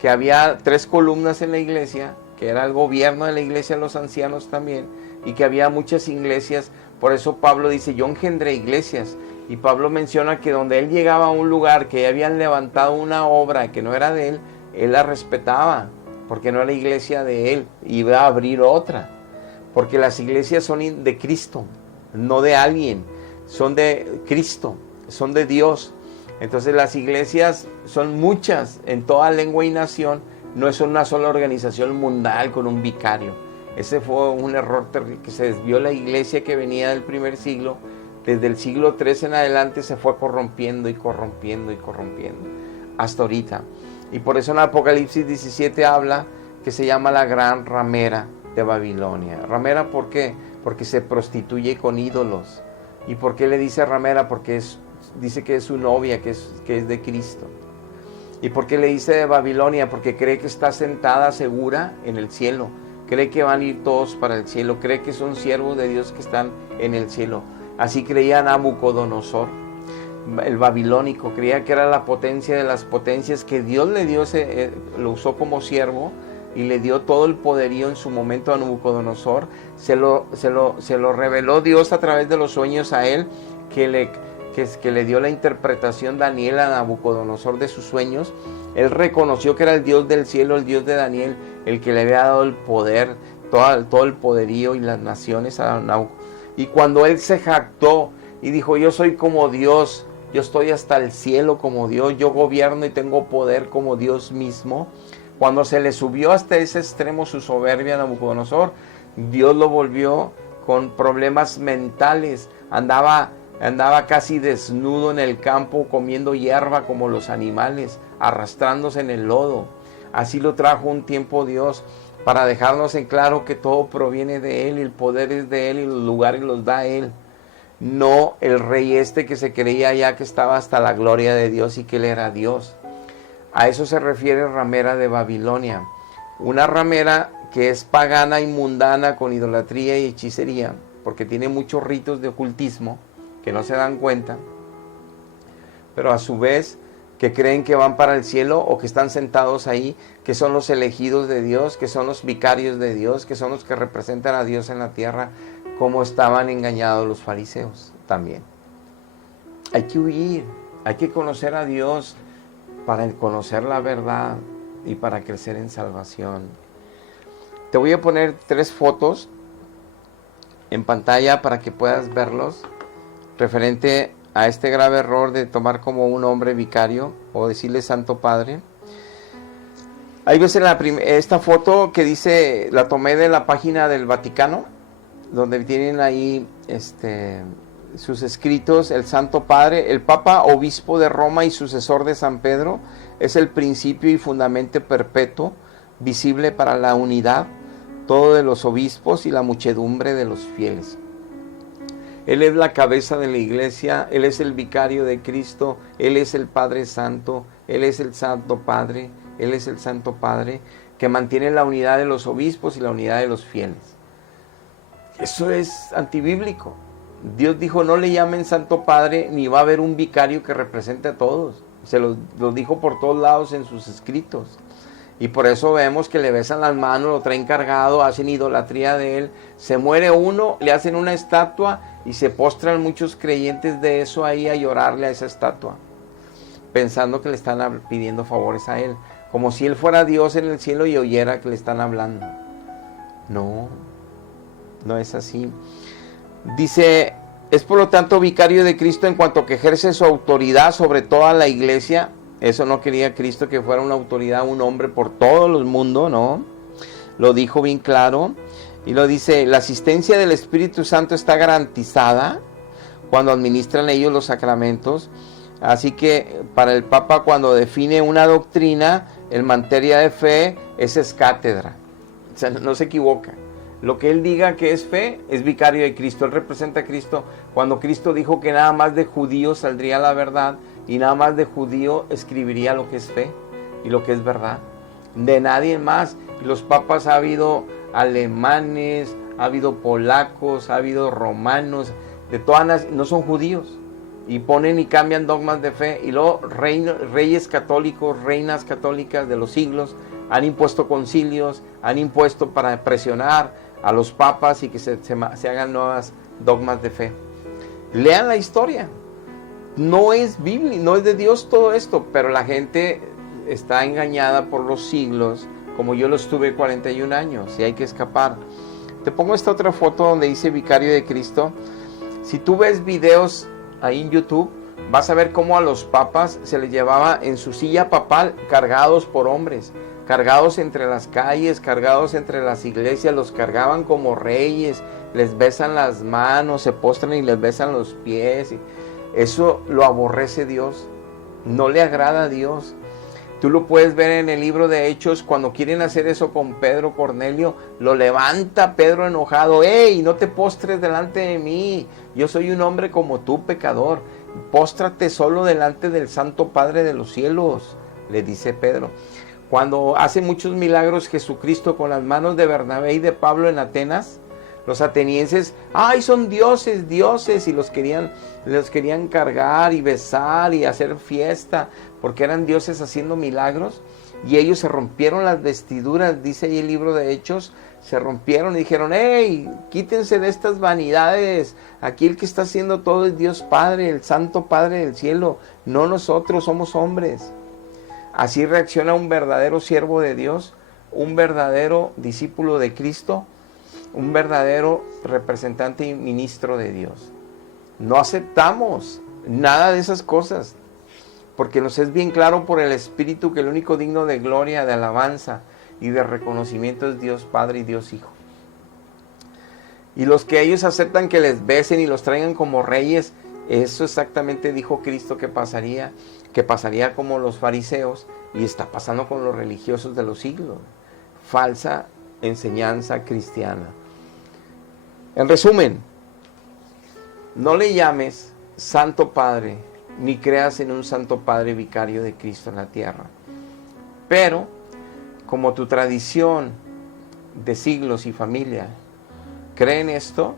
que había 3 columnas en la iglesia, que era el gobierno de la iglesia, los ancianos también, y que había muchas iglesias. Por eso Pablo dice: yo engendré iglesias. Y Pablo menciona que donde él llegaba a un lugar que habían levantado una obra que no era de él, él la respetaba, porque no era iglesia de él, iba a abrir otra. Porque las iglesias son de Cristo, no de alguien, son de Cristo, son de Dios. Entonces las iglesias son muchas en toda lengua y nación, no es una sola organización mundial con un vicario. Ese fue un error terrible, que se desvió la iglesia que venía del primer siglo. Desde el siglo III en adelante se fue corrompiendo y corrompiendo y corrompiendo, hasta ahorita. Y por eso en Apocalipsis 17 habla que se llama la gran ramera de Babilonia. Ramera, ¿por qué? Porque se prostituye con ídolos. ¿Y por qué le dice ramera? Porque dice que es su novia, que es de Cristo. ¿Y por qué le dice de Babilonia? Porque cree que está sentada segura en el cielo. Cree que van a ir todos para el cielo. Cree que son siervos de Dios que están en el cielo. Así creía Nabucodonosor, el babilónico. Creía que era la potencia de las potencias, que Dios le dio, lo usó como siervo y le dio todo el poderío en su momento a Nabucodonosor. Se lo reveló Dios a través de los sueños a él, que le dio la interpretación Daniel a Nabucodonosor de sus sueños. Él reconoció que era el Dios del cielo, el Dios de Daniel, el que le había dado el poder, todo el poderío y las naciones a Nabucodonosor. Y cuando él se jactó y dijo: yo soy como Dios, yo estoy hasta el cielo como Dios, yo gobierno y tengo poder como Dios mismo. Cuando se le subió hasta ese extremo su soberbia a Nabucodonosor, Dios lo volvió con problemas mentales. Andaba casi desnudo en el campo, comiendo hierba como los animales, arrastrándose en el lodo. Así lo trajo un tiempo Dios, para dejarnos en claro que todo proviene de Él, y el poder es de Él, y los lugares los da Él. No el rey que se creía ya que estaba hasta la gloria de Dios y que Él era Dios. A eso se refiere ramera de Babilonia. Una ramera que es pagana y mundana, con idolatría y hechicería, porque tiene muchos ritos de ocultismo que no se dan cuenta, pero a su vez que creen que van para el cielo o que están sentados ahí, que son los elegidos de Dios, que son los vicarios de Dios, que son los que representan a Dios en la tierra, como estaban engañados los fariseos también. Hay que huir, hay que conocer a Dios para conocer la verdad y para crecer en salvación. Te voy a poner 3 fotos en pantalla para que puedas verlos, referente a este grave error de tomar como un hombre vicario o decirle Santo Padre. Ahí ves esta foto que dice, la tomé de la página del Vaticano, donde tienen ahí sus escritos. El Santo Padre, el Papa Obispo de Roma y sucesor de San Pedro, es el principio y fundamento perpetuo, visible para la unidad, todo de los obispos y la muchedumbre de los fieles. Él es la cabeza de la iglesia, Él es el vicario de Cristo, Él es el Padre Santo, Él es el Santo Padre, Él es el Santo Padre, que mantiene la unidad de los obispos y la unidad de los fieles. Eso es antibíblico. Dios dijo, no le llamen Santo Padre, ni va a haber un vicario que represente a todos. Se lo dijo por todos lados en sus escritos. Y por eso vemos que le besan las manos, lo traen cargado, hacen idolatría de él. Se muere uno, le hacen una estatua y se postran muchos creyentes de eso ahí a llorarle a esa estatua, pensando que le están pidiendo favores a él, como si él fuera Dios en el cielo y oyera que le están hablando. No, no es así. Dice, es por lo tanto vicario de Cristo en cuanto que ejerce su autoridad sobre toda la iglesia. Eso no quería Cristo, que fuera una autoridad, un hombre por todo el mundo, ¿no? Lo dijo bien claro. Y lo dice, la asistencia del Espíritu Santo está garantizada cuando administran ellos los sacramentos. Así que para el Papa, cuando define una doctrina en materia de fe, esa es cátedra. O sea, no se equivoca. Lo que él diga que es fe, es vicario de Cristo. Él representa a Cristo. Cuando Cristo dijo que nada más de judío saldría la verdad, y nada más de judío escribiría lo que es fe y lo que es verdad. De nadie más. Los papas, ha habido alemanes, ha habido polacos, ha habido romanos, de todas las, no son judíos. Y ponen y cambian dogmas de fe. Y luego reyes católicos, reinas católicas de los siglos han impuesto concilios, han impuesto para presionar a los papas y que se hagan nuevas dogmas de fe. Lean la historia. No es Biblia, no es de Dios todo esto, pero la gente está engañada por los siglos, como yo lo estuve 41 años y hay que escapar. Te pongo esta otra foto donde dice vicario de Cristo. Si tú ves videos ahí en YouTube, vas a ver cómo a los papas se les llevaba en su silla papal cargados por hombres, cargados entre las calles, cargados entre las iglesias, los cargaban como reyes, les besan las manos, se postran y les besan los pies. Eso lo aborrece Dios, no le agrada a Dios. Tú lo puedes ver en el libro de Hechos, cuando quieren hacer eso con Pedro, Cornelio, lo levanta Pedro enojado. ¡Ey, no te postres delante de mí! Yo soy un hombre como tú, pecador. Póstrate solo delante del Santo Padre de los cielos, le dice Pedro. Cuando hace muchos milagros Jesucristo con las manos de Bernabé y de Pablo en Atenas, los atenienses, ¡ay, son dioses, dioses! Y los querían cargar y besar y hacer fiesta, porque eran dioses haciendo milagros. Y ellos se rompieron las vestiduras, dice ahí el libro de Hechos, se rompieron y dijeron, ¡hey, quítense de estas vanidades! Aquí el que está haciendo todo es Dios Padre, el Santo Padre del cielo, no nosotros, somos hombres. Así reacciona un verdadero siervo de Dios, un verdadero discípulo de Cristo, un verdadero representante y ministro de Dios. No aceptamos nada de esas cosas, porque nos es bien claro por el Espíritu que el único digno de gloria, de alabanza y de reconocimiento es Dios Padre y Dios Hijo. Y los que ellos aceptan que les besen y los traigan como reyes, eso exactamente dijo Cristo que pasaría como los fariseos, y está pasando con los religiosos de los siglos. Falsa enseñanza cristiana. En resumen, no le llames Santo Padre, ni creas en un Santo Padre vicario de Cristo en la tierra. Pero, como tu tradición de siglos y familia cree en esto,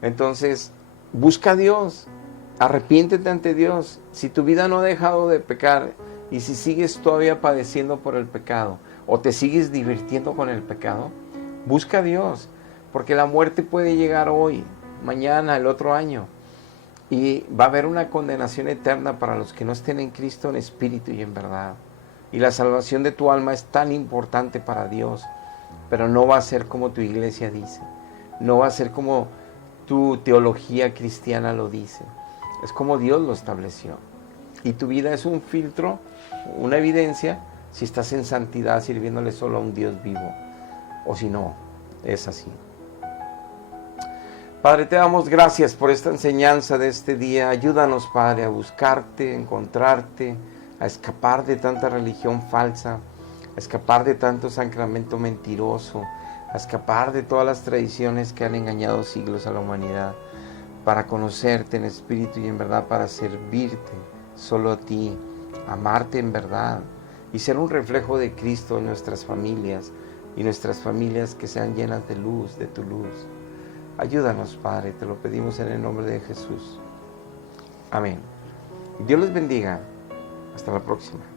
entonces busca a Dios, arrepiéntete ante Dios. Si tu vida no ha dejado de pecar, Y si sigues todavía padeciendo por el pecado o te sigues divirtiendo con el pecado, busca a Dios, porque la muerte puede llegar hoy, mañana, el otro año. Y va a haber una condenación eterna para los que no estén en Cristo en espíritu y en verdad. Y la salvación de tu alma es tan importante para Dios, pero no va a ser como tu iglesia dice. No va a ser como tu teología cristiana lo dice. Es como Dios lo estableció. Y tu vida es un filtro, una evidencia, si estás en santidad sirviéndole solo a un Dios vivo, o si no, es así. Padre, te damos gracias por esta enseñanza de este día. Ayúdanos, Padre, a buscarte, a encontrarte, a escapar de tanta religión falsa, a escapar de tanto sacramento mentiroso, a escapar de todas las tradiciones que han engañado siglos a la humanidad, para conocerte en espíritu y en verdad, para servirte solo a ti, amarte en verdad y ser un reflejo de Cristo en nuestras familias, y nuestras familias que sean llenas de luz, de tu luz. Ayúdanos, Padre, te lo pedimos en el nombre de Jesús. Amén. Dios les bendiga. Hasta la próxima.